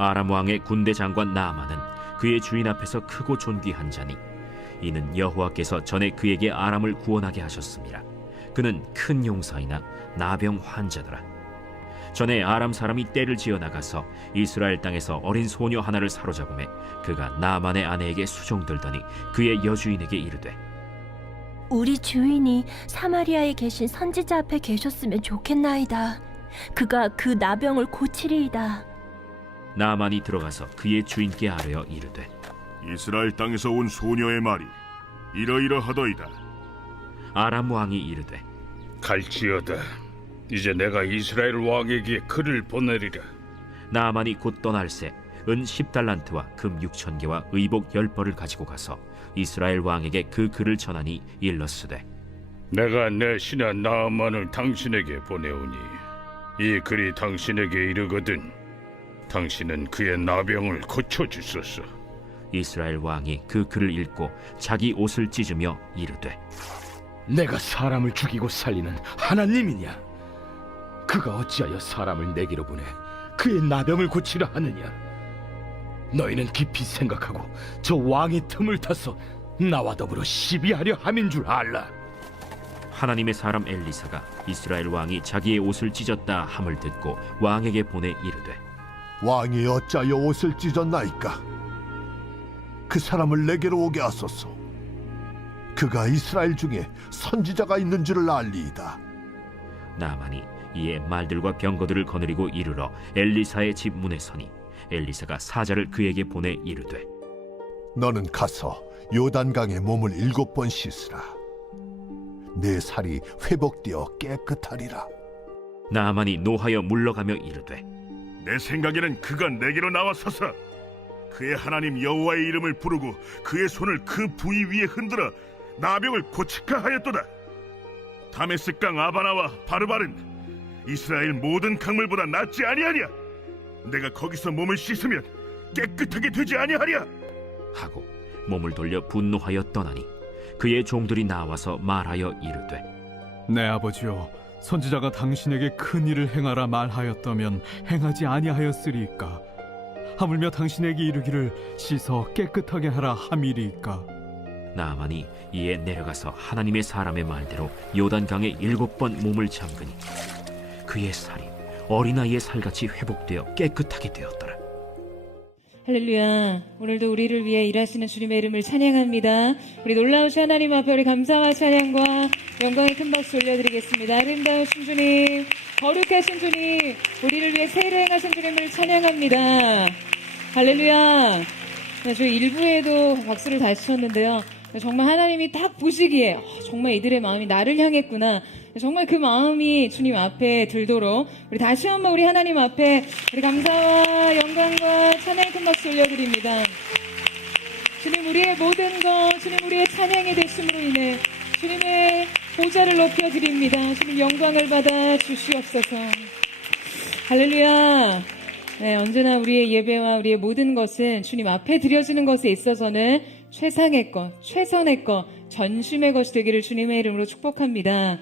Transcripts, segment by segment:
아람 왕의 군대 장관 나아만은 그의 주인 앞에서 크고 존귀한 자니 이는 여호와께서 전에 그에게 아람을 구원하게 하셨습니다. 그는 큰 용사이나 나병 환자더라. 전에 아람 사람이 떼를 지어 나가서 이스라엘 땅에서 어린 소녀 하나를 사로잡음에 그가 나아만의 아내에게 수종들더니 그의 여주인에게 이르되 우리 주인이 사마리아에 계신 선지자 앞에 계셨으면 좋겠나이다. 그가 그 나병을 고치리이다. 나아만이 들어가서 그의 주인께 아뢰어 이르되 이스라엘 땅에서 온 소녀의 말이 이러이러하더이다. 아람 왕이 이르되 갈지어다. 이제 내가 이스라엘 왕에게 글을 보내리라. 나아만이 곧 떠날새 은 10달란트와 금 6,000개와 의복 10벌을 가지고 가서 이스라엘 왕에게 그 글을 전하니 일렀으되 내가 내 신하 나아만을 당신에게 보내오니 이 글이 당신에게 이르거든 당신은 그의 나병을 고쳐주소서. 이스라엘 왕이 그 글을 읽고 자기 옷을 찢으며 이르되 내가 사람을 죽이고 살리는 하나님이냐? 그가 어찌하여 사람을 내게로 보내 그의 나병을 고치려 하느냐? 너희는 깊이 생각하고 저 왕의 틈을 타서 나와 더불어 시비하려 함인 줄 알라. 하나님의 사람 엘리사가 이스라엘 왕이 자기의 옷을 찢었다 함을 듣고 왕에게 보내 이르되 왕이 어찌하여 옷을 찢었나이까? 그 사람을 내게로 오게 하소서. 그가 이스라엘 중에 선지자가 있는 줄을 알리이다. 나아만이 이에 말들과 병거들을 거느리고 이르러 엘리사의 집 문에 서니 엘리사가 사자를 그에게 보내 이르되 너는 가서 요단강에 몸을 7번 씻으라. 내 살이 회복되어 깨끗하리라. 나아만이 노하여 물러가며 이르되 내 생각에는 그가 내게로 나와서서 그의 하나님 여호와의 이름을 부르고 그의 손을 그 부위 위에 흔들어 나병을 고치카 하였도다. 다메스강 아바나와 바르바른 이스라엘 모든 강물보다 낫지 아니하랴. 내가 거기서 몸을 씻으면 깨끗하게 되지 아니하랴 하고 몸을 돌려 분노하여 떠나니 그의 종들이 나와서 말하여 이르되 내 아버지여, 선지자가 당신에게 큰 일을 행하라 말하였다면 행하지 아니하였으리이까? 하물며 당신에게 이르기를 씻어 깨끗하게 하라 함이리이까? 나아만이 이에 내려가서 하나님의 사람의 말대로 요단강에 7번 몸을 잠그니 그의 살이 어린아이의 살같이 회복되어 깨끗하게 되었더라. 할렐루야. 오늘도 우리를 위해 일하시는 주님의 이름을 찬양합니다. 우리 놀라우신 하나님 앞에 우리 감사와 찬양과 영광의 큰 박수 올려드리겠습니다. 아름다우신 주님, 거룩하신 주님, 우리를 위해 세일을 행하신 주님을 찬양합니다. 할렐루야. 저희 1부에도 박수를 다시 쳤는데요. 정말 하나님이 딱 보시기에 정말 이들의 마음이 나를 향했구나. 정말 그 마음이 주님 앞에 들도록 우리 다시 한번 우리 하나님 앞에 우리 감사와 영광과 찬양의 큰 박수 올려드립니다. 주님 우리의 모든 것, 주님 우리의 찬양이 되심으로 인해 주님의 보좌를 높여드립니다. 주님 영광을 받아 주시옵소서. 할렐루야. 네, 언제나 우리의 예배와 우리의 모든 것은 주님 앞에 드려지는 것에 있어서는 최상의 것, 최선의 것, 전심의 것이 되기를 주님의 이름으로 축복합니다.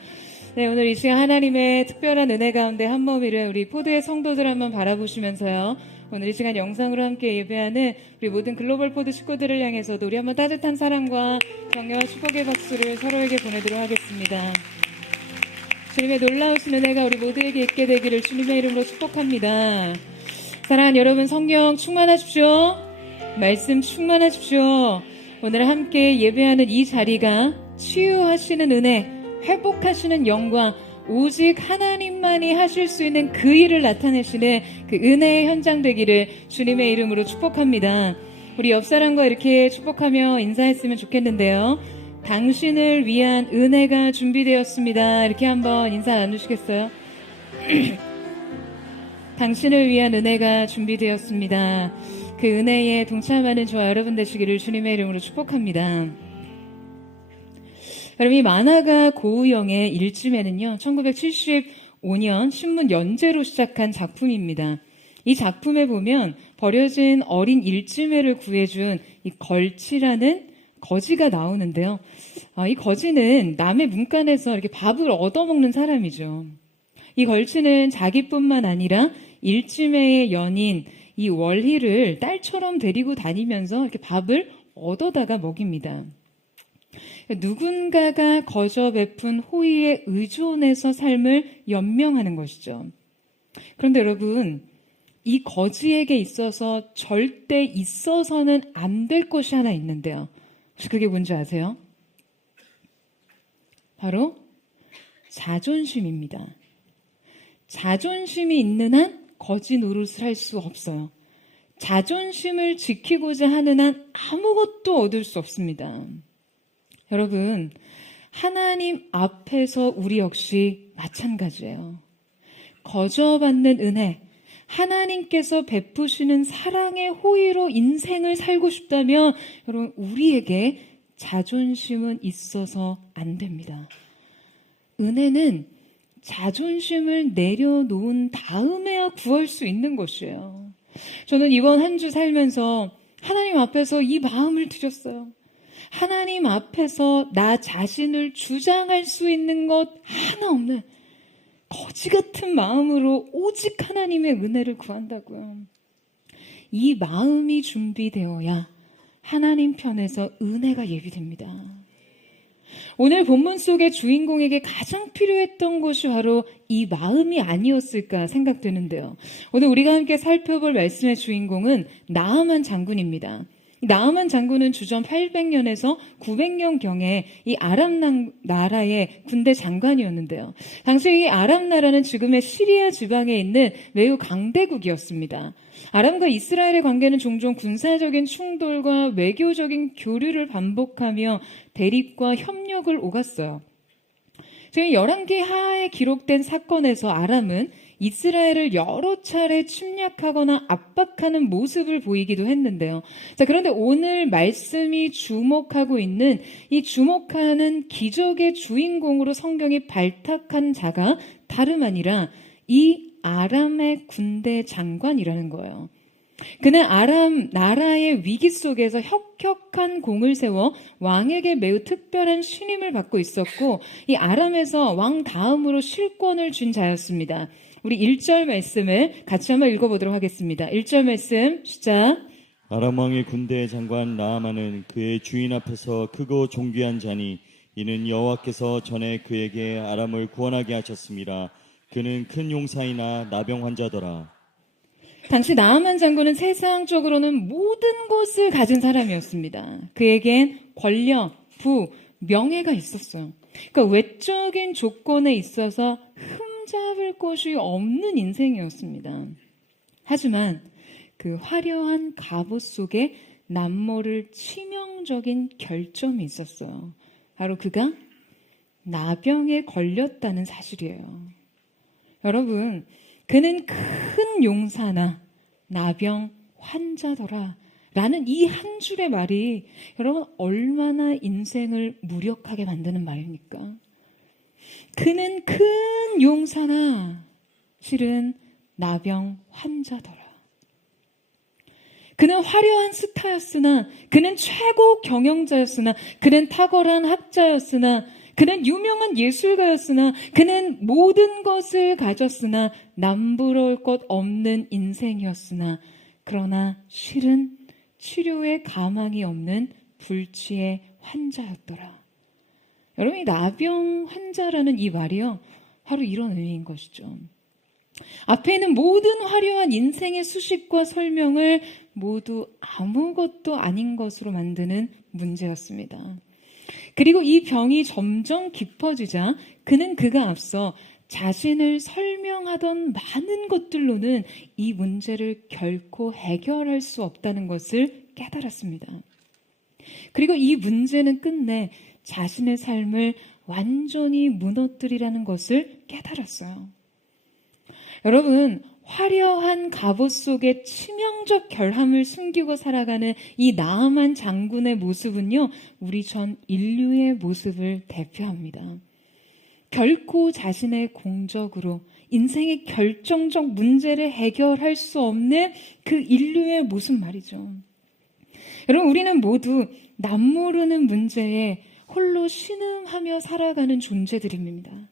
네, 오늘 이 시간 하나님의 특별한 은혜 가운데 한 몸이를 우리 포도의 성도들 한번 바라보시면서요. 오늘 이 시간 영상으로 함께 예배하는 우리 모든 글로벌 포드 식구들을 향해서도 우리 한번 따뜻한 사랑과 격려와 축복의 박수를 서로에게 보내도록 하겠습니다. 주님의 놀라우신 은혜가 우리 모두에게 있게 되기를 주님의 이름으로 축복합니다. 사랑하는 여러분, 성령 충만하십시오. 말씀 충만하십시오. 오늘 함께 예배하는 이 자리가 치유하시는 은혜, 회복하시는 영광, 오직 하나님만이 하실 수 있는 그 일을 나타내시는 그 은혜의 현장 되기를 주님의 이름으로 축복합니다. 우리 옆 사람과 이렇게 축복하며 인사했으면 좋겠는데요. 당신을 위한 은혜가 준비되었습니다. 이렇게 한번 인사 나누시겠어요? 당신을 위한 은혜가 준비되었습니다. 그 은혜에 동참하는 저와 여러분 되시기를 주님의 이름으로 축복합니다. 여러분, 이 만화가 고우영의 일쯤에는요, 1975년 신문 연재로 시작한 작품입니다. 이 작품에 보면 버려진 어린 일쯤에를 구해준 이 걸치라는 거지가 나오는데요. 이 거지는 남의 문간에서 이렇게 밥을 얻어먹는 사람이죠. 이 걸치는 자기뿐만 아니라 일쯤에의 연인, 이 월희를 딸처럼 데리고 다니면서 이렇게 밥을 얻어다가 먹입니다. 누군가가 거저 베푼 호의에 의존해서 삶을 연명하는 것이죠. 그런데 여러분, 이 거지에게 있어서 절대 있어서는 안 될 것이 하나 있는데요. 혹시 그게 뭔지 아세요? 바로 자존심입니다. 자존심이 있는 한 거지 노릇을 할 수 없어요. 자존심을 지키고자 하는 한 아무것도 얻을 수 없습니다. 여러분, 하나님 앞에서 우리 역시 마찬가지예요. 거저 받는 은혜, 하나님께서 베푸시는 사랑의 호의로 인생을 살고 싶다면 여러분, 우리에게 자존심은 있어서 안 됩니다. 은혜는 자존심을 내려놓은 다음에야 구할 수 있는 것이에요. 저는 이번 한 주 살면서 하나님 앞에서 이 마음을 드렸어요. 하나님 앞에서 나 자신을 주장할 수 있는 것 하나 없는 거지 같은 마음으로 오직 하나님의 은혜를 구한다고요. 이 마음이 준비되어야 하나님 편에서 은혜가 예비됩니다. 오늘 본문 속의 주인공에게 가장 필요했던 것이 바로 이 마음이 아니었을까 생각되는데요. 오늘 우리가 함께 살펴볼 말씀의 주인공은 나아만 장군입니다. 나아만 장군은 주전 800년에서 900년경에 이 아람 나라의 군대 장관이었는데요. 당시 이 아람 나라는 지금의 시리아 지방에 있는 매우 강대국이었습니다. 아람과 이스라엘의 관계는 종종 군사적인 충돌과 외교적인 교류를 반복하며 대립과 협력을 오갔어요. 지금 열왕기 하에 기록된 사건에서 아람은 이스라엘을 여러 차례 침략하거나 압박하는 모습을 보이기도 했는데요. 자, 그런데 오늘 말씀이 주목하고 있는 이 주목하는 기적의 주인공으로 성경이 발탁한 자가 다름 아니라 이 아람의 군대 장관이라는 거예요. 그는 아람 나라의 위기 속에서 혁혁한 공을 세워 왕에게 매우 특별한 신임을 받고 있었고 이 아람에서 왕 다음으로 실권을 쥔 자였습니다. 우리 1절 말씀을 같이 한번 읽어보도록 하겠습니다. 1절 말씀 시작. 아람 왕의 군대 장관 나아만은 그의 주인 앞에서 크고 존귀한 자니 이는 여호와께서 전에 그에게 아람을 구원하게 하셨습니다. 그는 큰 용사이나 나병 환자더라. 당시 나아만 장군은 세상적으로는 모든 것을 가진 사람이었습니다. 그에겐 권력, 부, 명예가 있었어요. 그러니까 외적인 조건에 있어서 흠잡을 것이 없는 인생이었습니다. 하지만 그 화려한 갑옷 속에 남모를 치명적인 결점이 있었어요. 바로 그가 나병에 걸렸다는 사실이에요. 여러분, 그는 큰 용사나 나병 환자더라 라는 이 한 줄의 말이 여러분 얼마나 인생을 무력하게 만드는 말입니까? 그는 큰 용사나 실은 나병 환자더라. 그는 화려한 스타였으나 그는 최고 경영자였으나 그는 탁월한 학자였으나 그는 유명한 예술가였으나 그는 모든 것을 가졌으나 남부러울 것 없는 인생이었으나 그러나 실은 치료에 가망이 없는 불치의 환자였더라. 여러분, 이 나병 환자라는 이 말이요, 바로 이런 의미인 것이죠. 앞에 있는 모든 화려한 인생의 수식과 설명을 모두 아무것도 아닌 것으로 만드는 문제였습니다. 그리고 이 병이 점점 깊어지자 그는 그가 앞서 자신을 설명하던 많은 것들로는 이 문제를 결코 해결할 수 없다는 것을 깨달았습니다. 그리고 이 문제는 끝내 자신의 삶을 완전히 무너뜨리라는 것을 깨달았어요. 여러분, 화려한 갑옷 속에 치명적 결함을 숨기고 살아가는 이 나아만 장군의 모습은요, 우리 전 인류의 모습을 대표합니다. 결코 자신의 공적으로 인생의 결정적 문제를 해결할 수 없는 그 인류의 모습 말이죠. 여러분, 우리는 모두 남모르는 문제에 홀로 신음하며 살아가는 존재들입니다.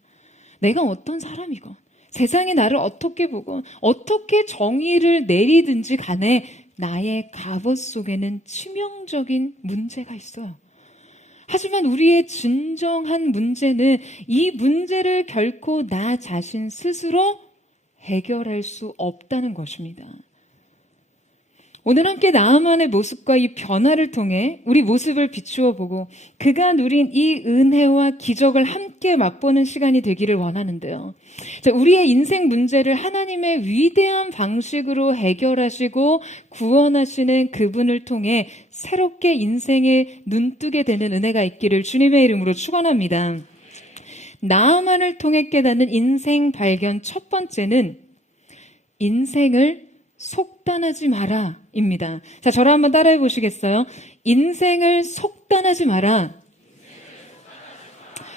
내가 어떤 사람이건 세상이 나를 어떻게 보고 어떻게 정의를 내리든지 간에 나의 갑옷 속에는 치명적인 문제가 있어요. 하지만 우리의 진정한 문제는 이 문제를 결코 나 자신 스스로 해결할 수 없다는 것입니다. 오늘 함께 나아만의 모습과 이 변화를 통해 우리 모습을 비추어 보고 그가 누린 이 은혜와 기적을 함께 맛보는 시간이 되기를 원하는데요. 자, 우리의 인생 문제를 하나님의 위대한 방식으로 해결하시고 구원하시는 그분을 통해 새롭게 인생에 눈뜨게 되는 은혜가 있기를 주님의 이름으로 축원합니다. 나아만을 통해 깨닫는 인생 발견 첫 번째는 인생을 속단하지 마라입니다. 자, 저를 한번 따라해 보시겠어요? 인생을 속단하지 마라.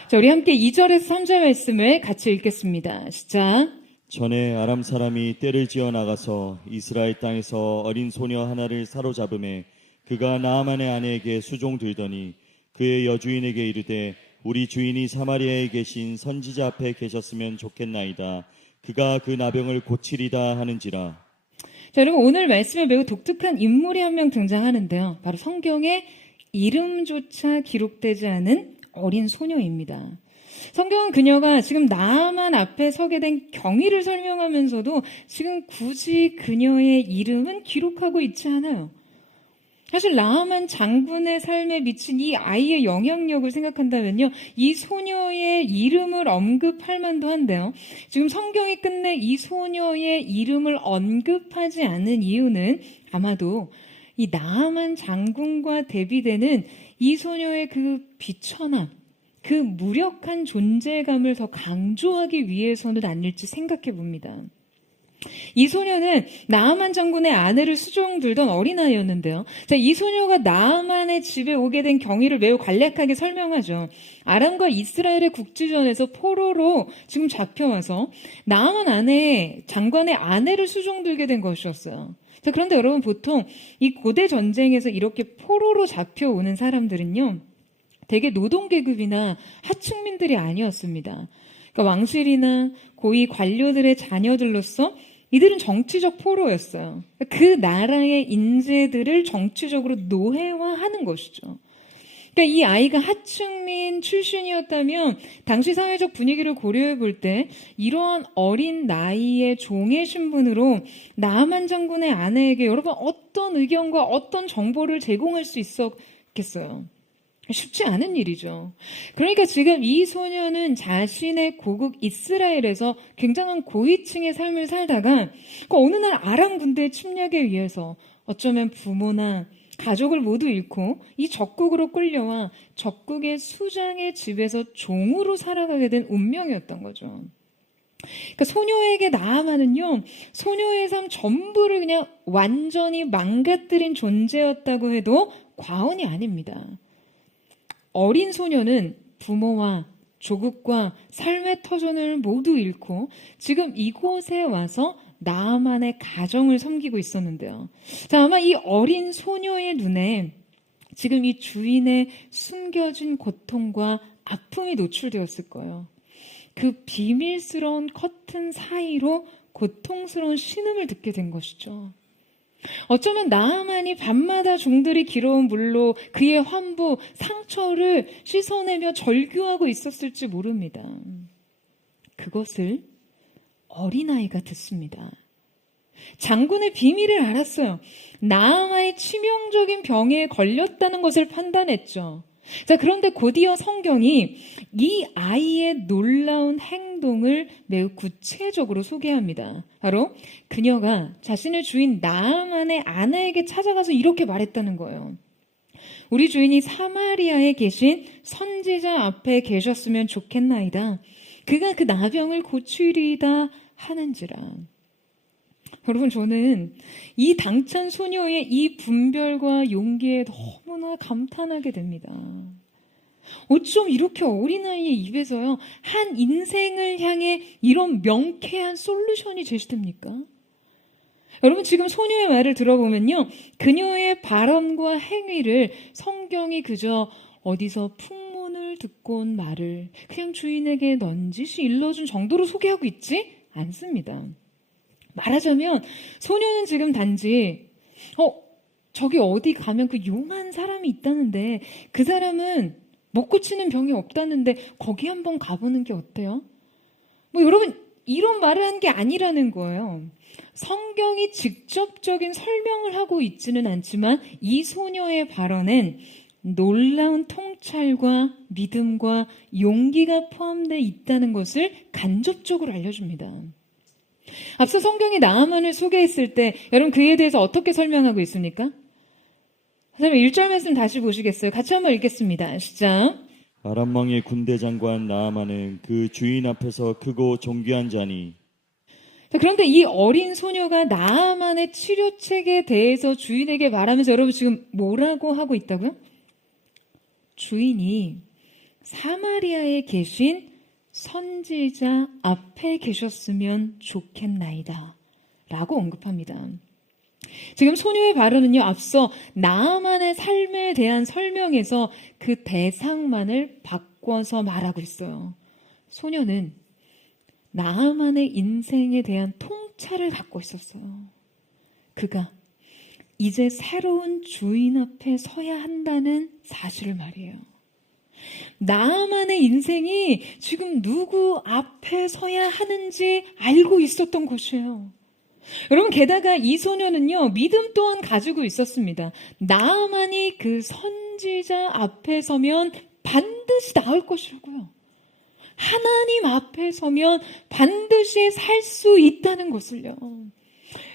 자, 우리 함께 2절에서 3절 말씀을 같이 읽겠습니다. 시작. 전에 아람 사람이 떼를 지어 나가서 이스라엘 땅에서 어린 소녀 하나를 사로잡음에 그가 나아만의 아내에게 수종 들더니 그의 여주인에게 이르되 우리 주인이 사마리아에 계신 선지자 앞에 계셨으면 좋겠나이다. 그가 그 나병을 고치리다 하는지라. 자, 여러분 오늘 말씀에 매우 독특한 인물이 한 명 등장하는데요. 바로 성경에 이름조차 기록되지 않은 어린 소녀입니다. 성경은 그녀가 지금 나아만 앞에 서게 된 경위를 설명하면서도 지금 굳이 그녀의 이름은 기록하고 있지 않아요. 사실 나아만 장군의 삶에 미친 이 아이의 영향력을 생각한다면요, 이 소녀의 이름을 언급할 만도 한데요. 지금 성경이 끝내 이 소녀의 이름을 언급하지 않은 이유는 아마도 이 나아만 장군과 대비되는 이 소녀의 그 비천함, 그 무력한 존재감을 더 강조하기 위해서는 아닐지 생각해 봅니다. 이 소녀는 나아만 장군의 아내를 수종 들던 어린아이였는데요. 자, 이 소녀가 나아만의 집에 오게 된 경위를 매우 간략하게 설명하죠. 아람과 이스라엘의 국지전에서 포로로 지금 잡혀와서 나아만 장관의 아내를 수종 들게 된 것이었어요. 자, 그런데 여러분 보통 이 고대 전쟁에서 이렇게 포로로 잡혀오는 사람들은요, 대개 노동계급이나 하층민들이 아니었습니다. 그러니까 왕실이나 고위 관료들의 자녀들로서 이들은 정치적 포로였어요. 그 나라의 인재들을 정치적으로 노예화하는 것이죠. 그러니까 이 아이가 하층민 출신이었다면 당시 사회적 분위기를 고려해 볼 때 이러한 어린 나이의 종의 신분으로 나아만 장군의 아내에게 여러분 어떤 의견과 어떤 정보를 제공할 수 있었겠어요? 쉽지 않은 일이죠. 그러니까 지금 이 소녀는 자신의 고국 이스라엘에서 굉장한 고위층의 삶을 살다가 어느 날 아람 군대의 침략에 의해서 어쩌면 부모나 가족을 모두 잃고 이 적국으로 끌려와 적국의 수장의 집에서 종으로 살아가게 된 운명이었던 거죠. 그러니까 소녀에게 나아만은요, 소녀의 삶 전부를 그냥 완전히 망가뜨린 존재였다고 해도 과언이 아닙니다. 어린 소녀는 부모와 조국과 삶의 터전을 모두 잃고 지금 이곳에 와서 나아만의 가정을 섬기고 있었는데요. 자, 아마 이 어린 소녀의 눈에 지금 이 주인의 숨겨진 고통과 아픔이 노출되었을 거예요. 그 비밀스러운 커튼 사이로 고통스러운 신음을 듣게 된 것이죠. 어쩌면 나아만이 밤마다 종들이 길어온 물로 그의 환부, 상처를 씻어내며 절규하고 있었을지 모릅니다. 그것을 어린아이가 듣습니다. 장군의 비밀을 알았어요. 나아만이 치명적인 병에 걸렸다는 것을 판단했죠. 자, 그런데 곧이어 성경이 이 아이의 놀라운 행동을 매우 구체적으로 소개합니다. 바로 그녀가 자신의 주인 나아만의 아내에게 찾아가서 이렇게 말했다는 거예요. 우리 주인이 사마리아에 계신 선지자 앞에 계셨으면 좋겠나이다. 그가 그 나병을 고치리이다 하는지라. 여러분, 저는 이 당찬 소녀의 이 분별과 용기에 너무나 감탄하게 됩니다. 어쩜 이렇게 어린아이의 입에서요, 한 인생을 향해 이런 명쾌한 솔루션이 제시됩니까? 여러분, 지금 소녀의 말을 들어보면요, 그녀의 발언과 행위를 성경이 그저 어디서 풍문을 듣고 온 말을 그냥 주인에게 넌지시 일러준 정도로 소개하고 있지 않습니다. 말하자면 소녀는 지금 단지 저기 어디 가면 그 용한 사람이 있다는데 그 사람은 못 고치는 병이 없다는데 거기 한번 가보는 게 어때요? 여러분 이런 말을 한 게 아니라는 거예요. 성경이 직접적인 설명을 하고 있지는 않지만 이 소녀의 발언엔 놀라운 통찰과 믿음과 용기가 포함되어 있다는 것을 간접적으로 알려줍니다. 앞서 성경이 나아만을 소개했을 때 여러분 그에 대해서 어떻게 설명하고 있습니까? 그다음에 1절 말씀 다시 보시겠어요? 같이 한번 읽겠습니다. 시작. 아람 왕의 군대 장관 나아만은 그 주인 앞에서 크고 존귀한 자니. 그런데 이 어린 소녀가 나아만의 치료책에 대해서 주인에게 말하면서 여러분 지금 뭐라고 하고 있다고요? 주인이 사마리아에 계신 선지자 앞에 계셨으면 좋겠나이다 라고 언급합니다. 지금 소녀의 발언은요, 앞서 나아만의 삶에 대한 설명에서 그 대상만을 바꿔서 말하고 있어요. 소녀는 나아만의 인생에 대한 통찰을 갖고 있었어요. 그가 이제 새로운 주인 앞에 서야 한다는 사실을 말이에요. 나아만의 인생이 지금 누구 앞에 서야 하는지 알고 있었던 것이에요. 여러분 게다가 이 소녀는요 믿음 또한 가지고 있었습니다. 나아만이 그 선지자 앞에 서면 반드시 나을 것이라고요. 하나님 앞에 서면 반드시 살 수 있다는 것을요.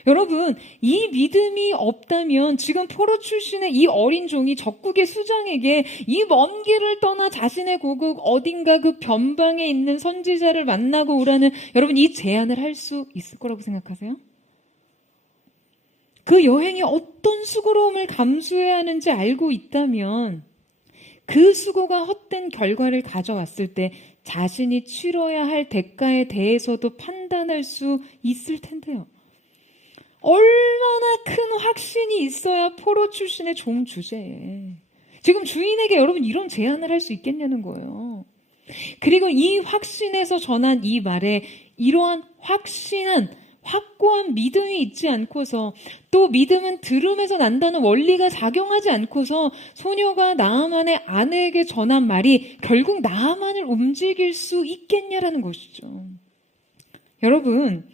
여러분 이 믿음이 없다면 지금 포로 출신의 이 어린 종이 적국의 수장에게 이 먼 길을 떠나 자신의 고국 어딘가 그 변방에 있는 선지자를 만나고 오라는 여러분 이 제안을 할 수 있을 거라고 생각하세요? 그 여행이 어떤 수고로움을 감수해야 하는지 알고 있다면 그 수고가 헛된 결과를 가져왔을 때 자신이 치러야 할 대가에 대해서도 판단할 수 있을 텐데요. 얼마나 큰 확신이 있어야 포로 출신의 종 주제에 지금 주인에게 여러분 이런 제안을 할 수 있겠냐는 거예요. 그리고 이 확신에서 전한 이 말에 이러한 확고한 믿음이 있지 않고서 또 믿음은 들음에서 난다는 원리가 작용하지 않고서 소녀가 나아만의 아내에게 전한 말이 결국 나아만을 움직일 수 있겠냐라는 것이죠. 여러분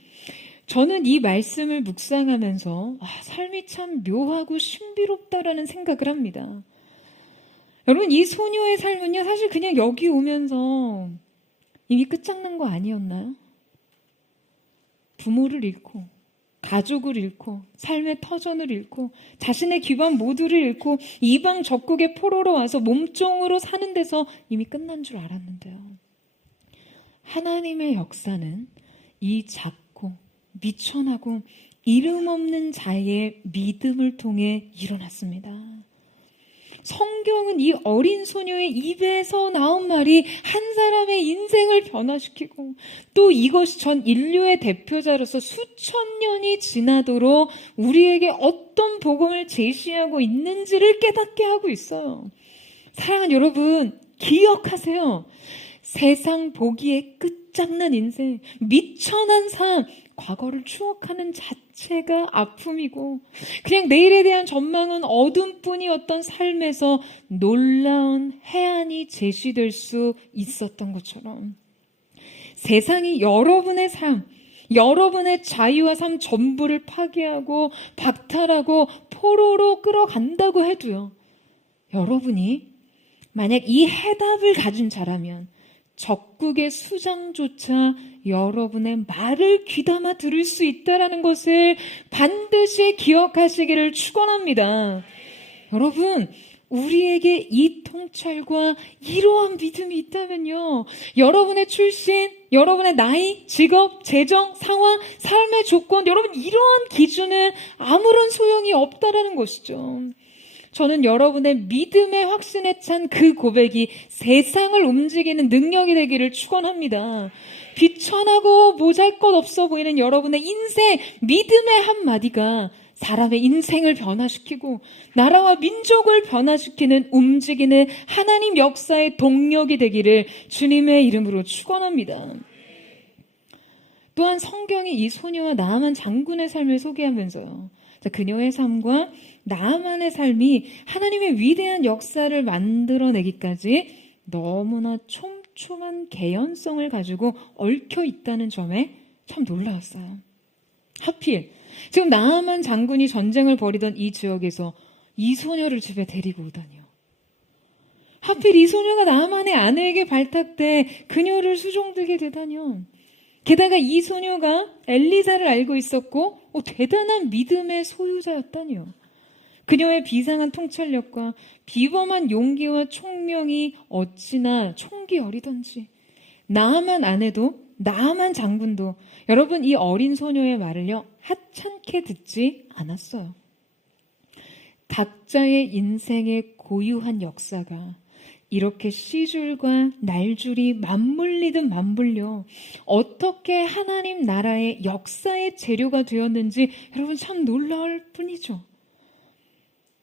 저는 이 말씀을 묵상하면서 삶이 참 묘하고 신비롭다라는 생각을 합니다. 여러분 이 소녀의 삶은요 사실 그냥 여기 오면서 이미 끝장난 거 아니었나요? 부모를 잃고 가족을 잃고 삶의 터전을 잃고 자신의 기반 모두를 잃고 이방 적국의 포로로 와서 몸종으로 사는 데서 이미 끝난 줄 알았는데요. 하나님의 역사는 이 작고 미천하고 이름 없는 자의 믿음을 통해 일어났습니다. 성경은 이 어린 소녀의 입에서 나온 말이 한 사람의 인생을 변화시키고 또 이것이 전 인류의 대표자로서 수천 년이 지나도록 우리에게 어떤 복음을 제시하고 있는지를 깨닫게 하고 있어요. 사랑하는 여러분, 기억하세요. 세상 보기에 끝장난 인생, 미천한 삶, 과거를 추억하는 자체가 아픔이고 그냥 내일에 대한 전망은 어둠뿐이었던 삶에서 놀라운 해안이 제시될 수 있었던 것처럼 세상이 여러분의 삶, 여러분의 자유와 삶 전부를 파괴하고 박탈하고 포로로 끌어간다고 해도요. 여러분이 만약 이 해답을 가진 자라면 적국의 수장조차 여러분의 말을 귀담아 들을 수 있다는 것을 반드시 기억하시기를 축원합니다. 여러분, 우리에게 이 통찰과 이러한 믿음이 있다면요. 여러분의 출신, 여러분의 나이, 직업, 재정, 상황, 삶의 조건, 여러분 이러한 기준은 아무런 소용이 없다라는 것이죠. 저는 여러분의 믿음의 확신에 찬 그 고백이 세상을 움직이는 능력이 되기를 축원합니다. 비천하고 모잘것없어 보이는 여러분의 인생, 믿음의 한마디가 사람의 인생을 변화시키고 나라와 민족을 변화시키는 움직이는 하나님 역사의 동력이 되기를 주님의 이름으로 축원합니다. 또한 성경이 이 소녀와 나아만 장군의 삶을 소개하면서요. 자, 그녀의 삶과 나아만의 삶이 하나님의 위대한 역사를 만들어내기까지 너무나 촘촘한 개연성을 가지고 얽혀 있다는 점에 참 놀라웠어요. 하필 지금 나아만 장군이 전쟁을 벌이던 이 지역에서 이 소녀를 집에 데리고 오다니요. 하필 이 소녀가 나아만의 아내에게 발탁돼 그녀를 수종들게 되다니요. 게다가 이 소녀가 엘리사를 알고 있었고 대단한 믿음의 소유자였다니요. 그녀의 비상한 통찰력과 비범한 용기와 총명이 어찌나 총기어리던지 나아만 아내도 나아만 장군도 여러분 이 어린 소녀의 말을요 하찮게 듣지 않았어요. 각자의 인생의 고유한 역사가 이렇게 씨줄과 날줄이 맞물리듯 맞물려 어떻게 하나님 나라의 역사의 재료가 되었는지 여러분 참 놀라울 뿐이죠.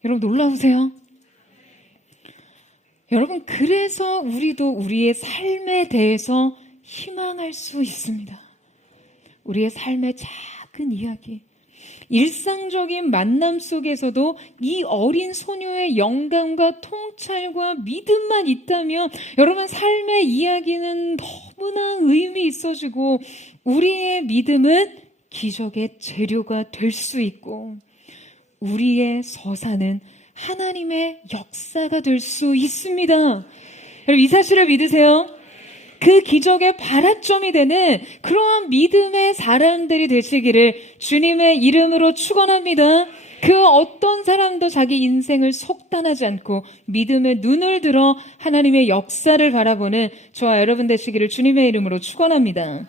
여러분 놀라우세요? 여러분 그래서 우리도 우리의 삶에 대해서 희망할 수 있습니다. 우리의 삶의 작은 이야기, 일상적인 만남 속에서도 이 어린 소녀의 영감과 통찰과 믿음만 있다면 여러분 삶의 이야기는 너무나 의미 있어지고 우리의 믿음은 기적의 재료가 될 수 있고 우리의 서사는 하나님의 역사가 될 수 있습니다. 여러분 이 사실을 믿으세요? 그 기적의 발화점이 되는 그러한 믿음의 사람들이 되시기를 주님의 이름으로 축원합니다. 그 어떤 사람도 자기 인생을 속단하지 않고 믿음의 눈을 들어 하나님의 역사를 바라보는 저와 여러분 되시기를 주님의 이름으로 축원합니다.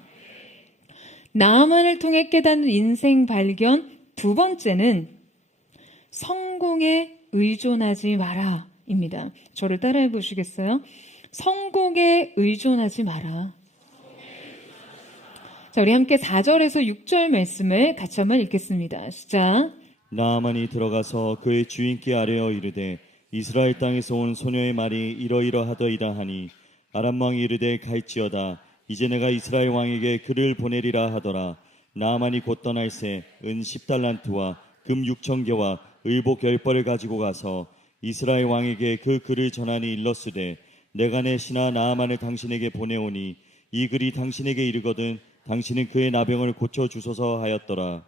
나아만을 통해 깨닫는 인생 발견 두 번째는 성공에 의존하지 마라입니다. 저를 따라해 보시겠어요? 성공에 의존하지 마라. 자, 우리 함께 4절에서 6절 말씀을 같이 한번 읽겠습니다. 시작. 나아만이 들어가서 그의 주인께 아뢰어 이르되 이스라엘 땅에서 온 소녀의 말이 이러이러하더이다 하니 아람 왕이 이르되 갈지어다 이제 내가 이스라엘 왕에게 그를 보내리라 하더라. 나아만이 곧 떠날새 은 10달란트와 금 6,000개와 의복 10벌을 가지고 가서 이스라엘 왕에게 그 글을 전하니 일렀으되 내가 내 신하 나아만을 당신에게 보내오니 이 글이 당신에게 이르거든 당신은 그의 나병을 고쳐주소서 하였더라.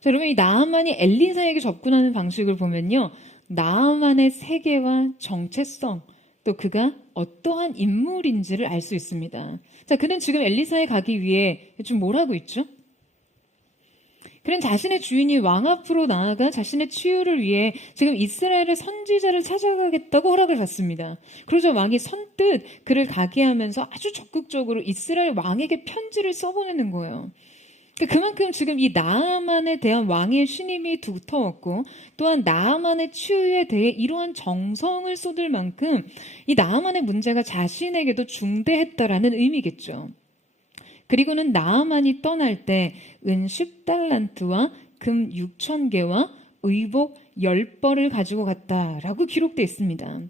자, 여러분 이 나아만이 엘리사에게 접근하는 방식을 보면요. 나아만의 세계와 정체성 또 그가 어떠한 인물인지를 알 수 있습니다. 자, 그는 지금 엘리사에 가기 위해 좀 뭘 하고 있죠? 그는 자신의 주인이 왕 앞으로 나아가 자신의 치유를 위해 지금 이스라엘의 선지자를 찾아가겠다고 허락을 받습니다. 그러자 왕이 선뜻 그를 가게 하면서 아주 적극적으로 이스라엘 왕에게 편지를 써보내는 거예요. 그만큼 지금 이 나아만에 대한 왕의 신임이 두터웠고 또한 나아만의 치유에 대해 이러한 정성을 쏟을 만큼 이 나아만의 문제가 자신에게도 중대했다라는 의미겠죠. 그리고는 나아만이 떠날 때 은 10달란트와 금 6,000개와 의복 10벌을 가지고 갔다라고 기록되어 있습니다.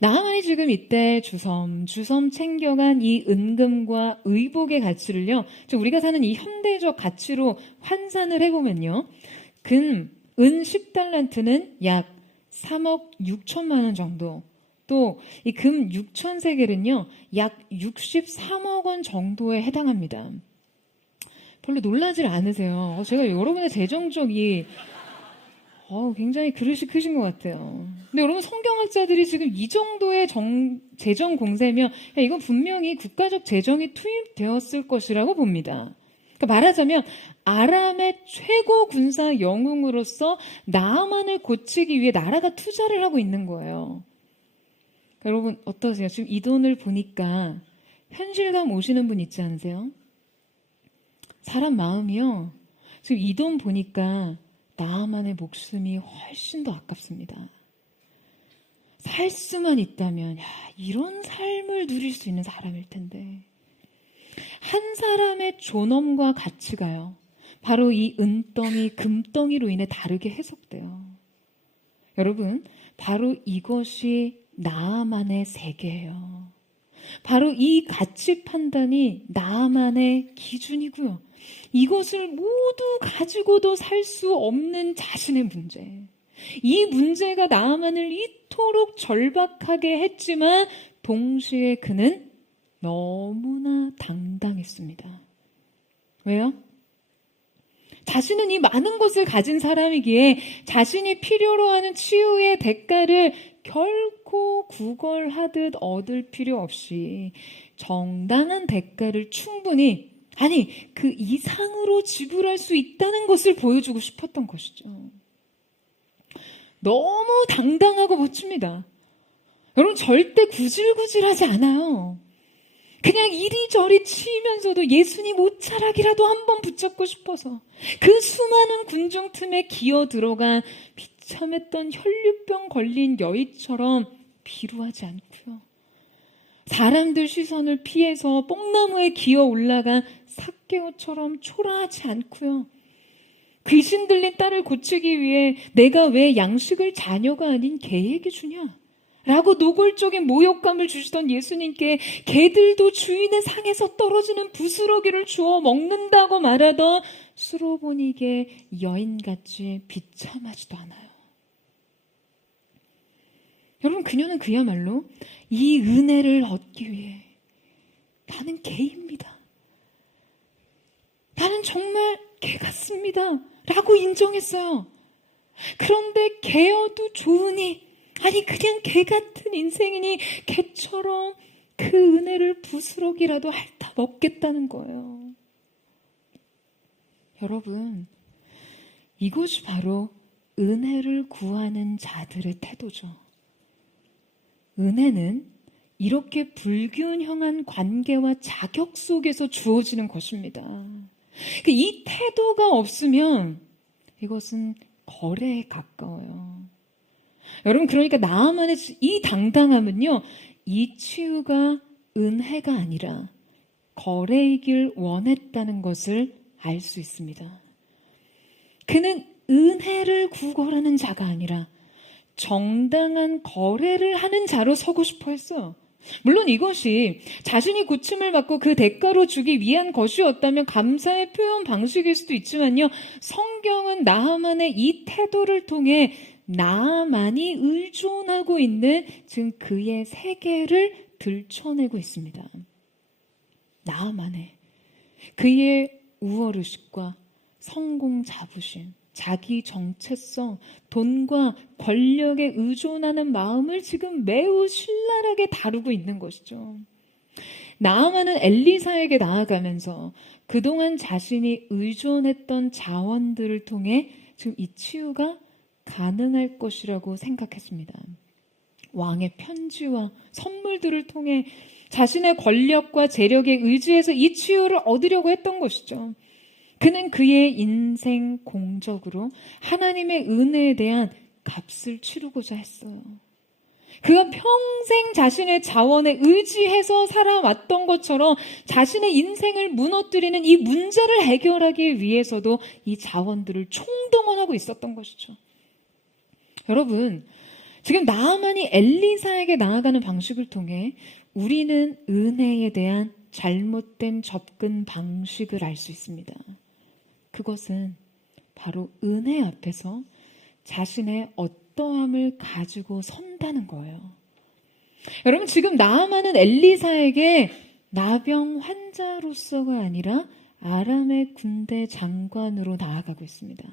나아만이 지금 이때 주섬 챙겨간 이 은금과 의복의 가치를요, 우리가 사는 이 현대적 가치로 환산을 해보면요, 은 10달란트는 약 3억 6천만 원 정도, 또 이 금 6,000세겔은요, 약 63억 원 정도에 해당합니다. 별로 놀라질 않으세요. 제가 여러분의 재정적이 굉장히 그릇이 크신 것 같아요. 근데 여러분 성경학자들이 지금 이 정도의 재정 공세면 이건 분명히 국가적 재정이 투입되었을 것이라고 봅니다. 그러니까 말하자면 아람의 최고 군사 영웅으로서 나아만을 고치기 위해 나라가 투자를 하고 있는 거예요. 그러니까 여러분 어떠세요? 지금 이 돈을 보니까 현실감 오시는 분 있지 않으세요? 사람 마음이요. 지금 이 돈 보니까 나아만의 목숨이 훨씬 더 아깝습니다. 살 수만 있다면 이런 삶을 누릴 수 있는 사람일 텐데 한 사람의 존엄과 가치가요. 바로 이 은덩이, 금덩이로 인해 다르게 해석돼요. 여러분, 바로 이것이 나아만의 세계예요. 바로 이 가치 판단이 나만의 기준이고요. 이것을 모두 가지고도 살 수 없는 자신의 문제. 이 문제가 나만을 이토록 절박하게 했지만 동시에 그는 너무나 당당했습니다. 왜요? 자신은 이 많은 것을 가진 사람이기에 자신이 필요로 하는 치유의 대가를 결코 구걸하듯 얻을 필요 없이 정당한 대가를 충분히, 아니 그 이상으로 지불할 수 있다는 것을 보여주고 싶었던 것이죠. 너무 당당하고 멋집니다. 여러분 절대 구질구질하지 않아요. 그냥 이리저리 치이면서도 예수님 옷자락이라도 한번 붙잡고 싶어서 그 수많은 군중 틈에 기어 들어간 비참했던 혈류병 걸린 여인처럼 비루하지 않고요. 사람들 시선을 피해서 뽕나무에 기어 올라간 삭개오처럼 초라하지 않고요. 귀신 들린 딸을 고치기 위해 내가 왜 양식을 자녀가 아닌 개에게 주냐? 라고 노골적인 모욕감을 주시던 예수님께 개들도 주인의 상에서 떨어지는 부스러기를 주워 먹는다고 말하던 수로보니게 여인같이 비참하지도 않아요. 여러분, 그녀는 그야말로 이 은혜를 얻기 위해 나는 개입니다. 나는 정말 개 같습니다. 라고 인정했어요. 그런데 개여도 좋으니, 아니 그냥 개 같은 인생이니 개처럼 그 은혜를 부스러기라도 핥아 먹겠다는 거예요. 여러분, 이것이 바로 은혜를 구하는 자들의 태도죠. 은혜는 이렇게 불균형한 관계와 자격 속에서 주어지는 것입니다. 이 태도가 없으면 이것은 거래에 가까워요. 여러분, 그러니까 나아만의 이 당당함은요, 이 치유가 은혜가 아니라 거래이길 원했다는 것을 알 수 있습니다. 그는 은혜를 구걸하는 자가 아니라 정당한 거래를 하는 자로 서고 싶어 했어요. 물론 이것이 자신이 고침을 받고 그 대가로 주기 위한 것이었다면 감사의 표현 방식일 수도 있지만요, 성경은 나아만의 이 태도를 통해 나만이 의존하고 있는 즉 그의 세계를 들춰내고 있습니다. 나만의 그의 우월의식과 성공 자부심, 자기 정체성, 돈과 권력에 의존하는 마음을 지금 매우 신랄하게 다루고 있는 것이죠. 나아만은 엘리사에게 나아가면서 그동안 자신이 의존했던 자원들을 통해 지금 이 치유가 가능할 것이라고 생각했습니다. 왕의 편지와 선물들을 통해 자신의 권력과 재력에 의지해서 이 치유를 얻으려고 했던 것이죠. 그는 그의 인생 공적으로 하나님의 은혜에 대한 값을 치르고자 했어요. 그가 평생 자신의 자원에 의지해서 살아왔던 것처럼 자신의 인생을 무너뜨리는 이 문제를 해결하기 위해서도 이 자원들을 총동원하고 있었던 것이죠. 여러분, 지금 나아만이 엘리사에게 나아가는 방식을 통해 우리는 은혜에 대한 잘못된 접근 방식을 알 수 있습니다. 그것은 바로 은혜 앞에서 자신의 어떠함을 가지고 선다는 거예요. 여러분, 지금 나아만은 엘리사에게 나병 환자로서가 아니라 아람의 군대 장관으로 나아가고 있습니다.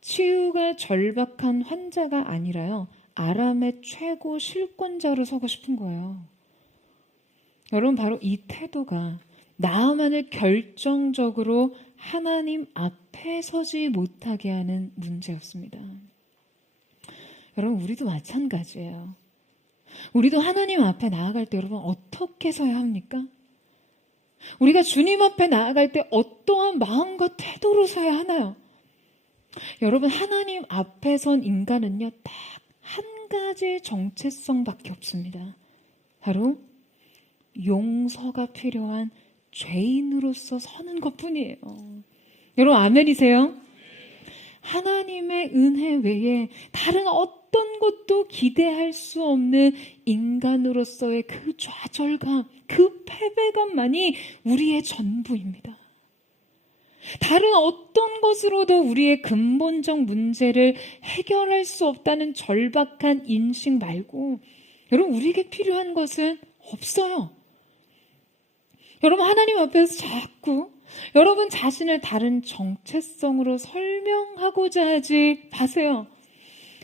치유가 절박한 환자가 아니라요, 아람의 최고 실권자로 서고 싶은 거예요. 여러분, 바로 이 태도가 나아만을 결정적으로 하나님 앞에 서지 못하게 하는 문제였습니다. 여러분, 우리도 마찬가지예요. 우리도 하나님 앞에 나아갈 때 여러분 어떻게 서야 합니까? 우리가 주님 앞에 나아갈 때 어떠한 마음과 태도로 서야 하나요? 여러분, 하나님 앞에 선 인간은요, 딱 한 가지 정체성밖에 없습니다. 바로 용서가 필요한 죄인으로서 서는 것뿐이에요. 여러분, 아멘이세요? 하나님의 은혜 외에 다른 어떤 것도 기대할 수 없는 인간으로서의 그 좌절감, 그 패배감만이 우리의 전부입니다. 다른 어떤 것으로도 우리의 근본적 문제를 해결할 수 없다는 절박한 인식 말고 여러분, 우리에게 필요한 것은 없어요. 여러분, 하나님 앞에서 자꾸 여러분 자신을 다른 정체성으로 설명하고자 하지 마세요.